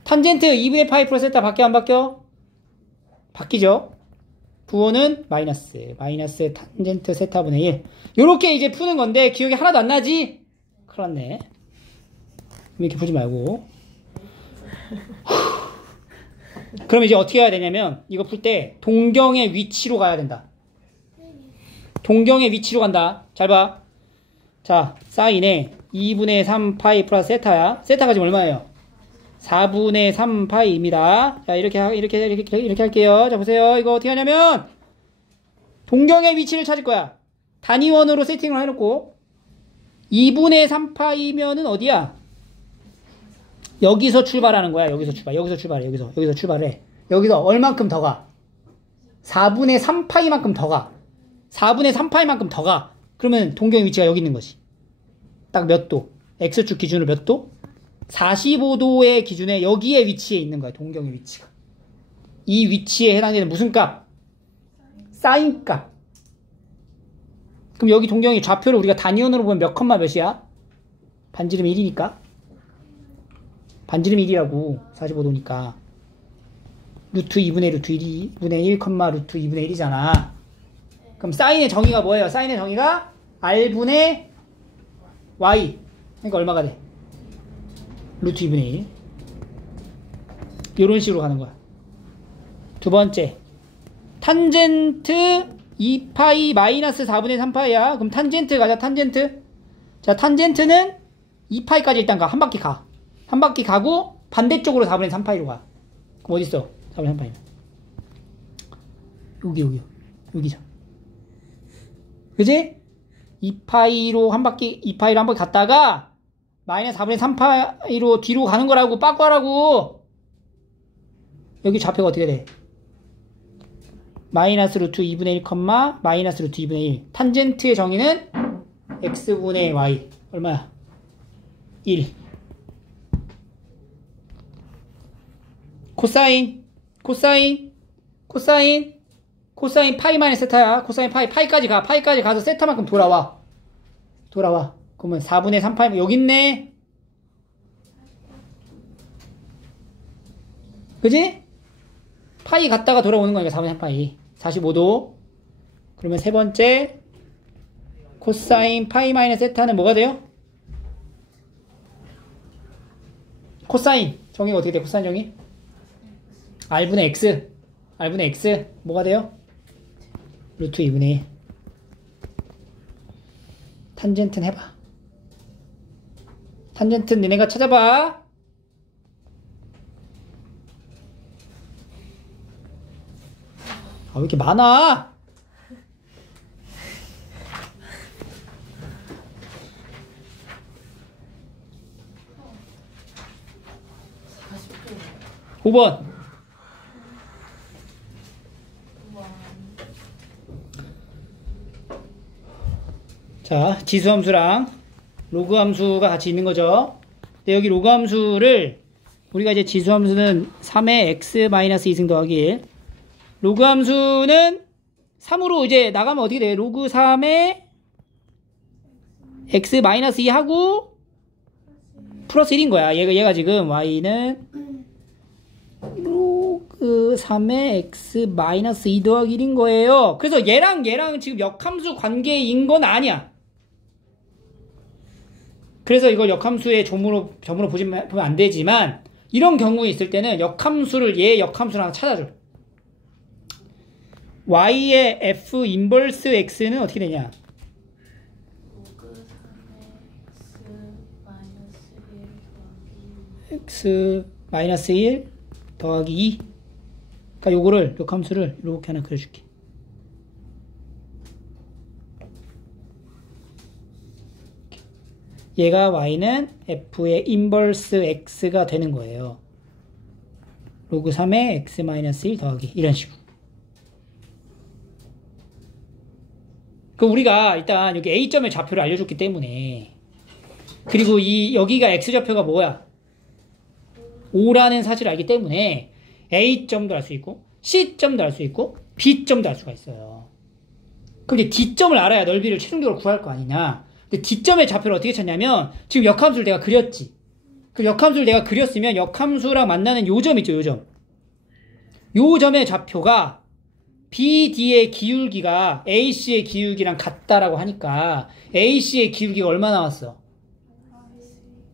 탄젠트 2분의 파이 플러스 세타 밖에 안 바뀌어? 바뀌죠? 부호는 마이너스 탄젠트 세타분의 1. 요렇게 이제 푸는 건데 기억이 하나도 안 나지? 큰일 났네. 이렇게 푸지 말고. 그럼 이제 어떻게 해야 되냐면 이거 풀 때 동경의 위치로 가야 된다. 동경의 위치로 간다. 잘 봐. 자, 사인에 2분의 3파이 플러스 세타야. 세타가 지금 얼마예요? 4분의 3파이입니다. 자, 이렇게 할게요. 자, 보세요. 이거 어떻게 하냐면 동경의 위치를 찾을 거야. 단위원으로 세팅을 해놓고 2분의 3파이면은 어디야? 여기서 출발하는 거야. 여기서 출발해. 여기서 출발해. 여기서 얼만큼 더 가? 4분의 3파이만큼 더 가. 4분의 3파이만큼 더 가. 그러면 동경의 위치가 여기 있는 거지. 딱 몇 도? X축 기준으로 몇 도? 45도의 기준에 여기에 위치해 있는 거야. 동경의 위치가. 이 위치에 해당되는 무슨 값? 사인 값. 그럼 여기 동경의 좌표를 우리가 단위원으로 보면 몇 컴마 몇이야? 반지름 1이니까. 반지름 1이라고. 45도니까. 루트 2분의 루트 1분의 1 컴마 루트 2분의 1이잖아. 그럼 사인의 정의가 뭐예요? 사인의 정의가 R분의 Y. 그러니까 얼마가 돼? 루트 2분의 1. 이런 식으로 가는 거야. 두 번째. 탄젠트 2파이 마이너스 4분의 3파이야. 그럼 탄젠트 가자, 탄젠트. 자, 탄젠트는 2파이까지 일단 가. 한 바퀴 가. 한 바퀴 가고 반대쪽으로 4분의 3파이로 가. 그럼 어딨어? 4분의 3파이는. 여기요. 여기죠. 그지? 2파이로 한 바퀴 갔다가 마이너스 4분의 3파이로 뒤로 가는 거라고, 빠꾸하라고. 여기 좌표가 어떻게 돼? 마이너스 루트 2분의 1 컴마 마이너스 루트 2분의 1. 탄젠트의 정의는 x분의 y. 얼마야? 1. 코사인 파이 마이너스 세타야. 코사인 파이까지 가. 파이까지 가서 세타만큼 돌아와. 그러면 4분의 3파이 여기 있네. 그지? 파이 갔다가 돌아오는 거니까 4분의 3파이. 45도. 그러면 세 번째 코사인 파이 마이너스 세타는 뭐가 돼요? 코사인 정의가 어떻게 돼? 코사인 정의? R분의 X 뭐가 돼요? 루트 2분의 1. 탄젠트는 해봐. 탄젠트는 니네가 찾아봐. 왜 이렇게 많아? (40도) 5번. 자, 지수함수랑 로그함수가 같이 있는 거죠. 근데 여기 로그함수를 우리가 이제 지수함수는 3의 x-2승 더하기 1. 로그함수는 3으로 이제 나가면 어떻게 돼? 로그 3의 x-2 하고 플러스 1인 거야. 얘가 지금 y는 로그 3의 x-2 더하기 1인 거예요. 그래서 얘랑 지금 역함수 관계인 건 아니야. 그래서 이걸 역함수의 점으로 보면 안 되지만 이런 경우에 있을 때는 역함수를 얘 역함수랑 찾아줘. y의 f 인버스 x는 어떻게 되냐? x-1 더하기 2. 그러니까 요거를 역함수를 이렇게 하나 그려줄게. 얘가 y는 f의 인버스 x가 되는 거예요. 로그 3의 x-1 더하기 이런 식으로. 그 우리가 일단 여기 a점의 좌표를 알려줬기 때문에, 그리고 여기가 x좌표가 뭐야? 5라는 사실을 알기 때문에 a점도 알 수 있고 c점도 알 수 있고 b점도 알 수가 있어요. 그럼 이제 d점을 알아야 넓이를 최종적으로 구할 거 아니냐. 근데 d점의 좌표를 어떻게 찾냐면 지금 역함수를 내가 그렸지. 그 역함수를 내가 그렸으면 역함수랑 만나는 요 점 있죠, 요 점. 요 점의 좌표가 BD의 기울기가 AC의 기울기랑 같다라고 하니까 AC의 기울기가 얼마 나왔어?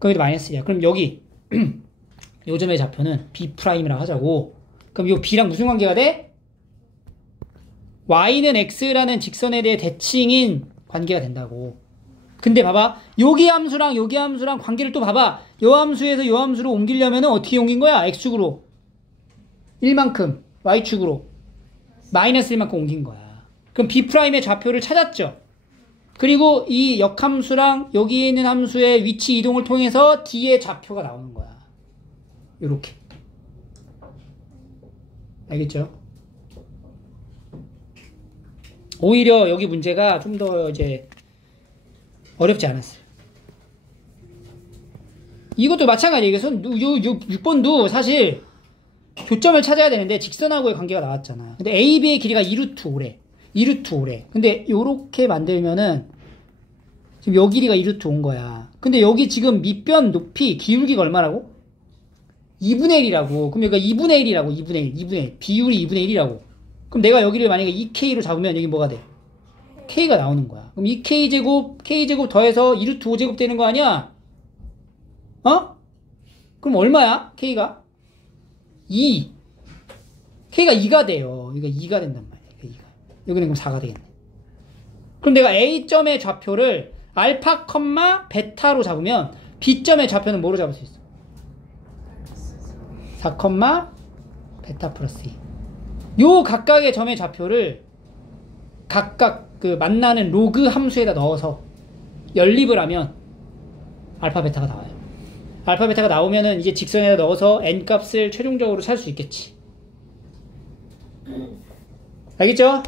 거기도 마이너스 1이야. 그럼 여기 요점의 좌표는 B'이라고 하자고. 그럼 이 B랑 무슨 관계가 돼? Y는 X라는 직선에 대해 대칭인 관계가 된다고. 근데 봐봐. 여기 함수랑 여기 함수랑 관계를 또 봐봐. 요 함수에서 요 함수로 옮기려면 어떻게 옮긴 거야? X축으로 1만큼, Y축으로 마이너스 1만큼 옮긴 거야. 그럼 B'의 좌표를 찾았죠. 그리고 이 역함수랑 여기 있는 함수의 위치 이동을 통해서 D의 좌표가 나오는 거야. 요렇게. 알겠죠? 오히려 여기 문제가 좀 더 이제 어렵지 않았어요. 이것도 마찬가지예요. 6번도 사실 교점을 찾아야 되는데 직선하고의 관계가 나왔잖아. 근데 AB의 길이가 2루트 5래. 2루트 5래. 근데 요렇게 만들면은 지금 요 길이가 2루트 5인 거야. 근데 여기 지금 밑변 높이 기울기가 얼마라고? 2분의 1이라고. 그럼 여기가 2분의 1이라고. 2분의 1. 비율이 2분의 1이라고. 그럼 내가 여기를 만약에 2K로 잡으면 여기 뭐가 돼? K가 나오는 거야. 그럼 2K제곱, K제곱 더해서 2루트 5제곱 되는 거 아니야? 어? 그럼 얼마야? K가? 2. K가 2가 돼요. 이거 2가 된단 말이야. 2가. 여기는 그럼 4가 되겠네. 그럼 내가 A점의 좌표를 알파, 베타로 잡으면 B점의 좌표는 뭐로 잡을 수 있어? 4, 베타 플러스 2. 요 각각의 점의 좌표를 각각 그 만나는 로그 함수에다 넣어서 연립을 하면 알파, 베타가 나와요. 알파, 베타가 나오면은 이제 직선에다 넣어서 n 값을 최종적으로 찾을 수 있겠지. 알겠죠?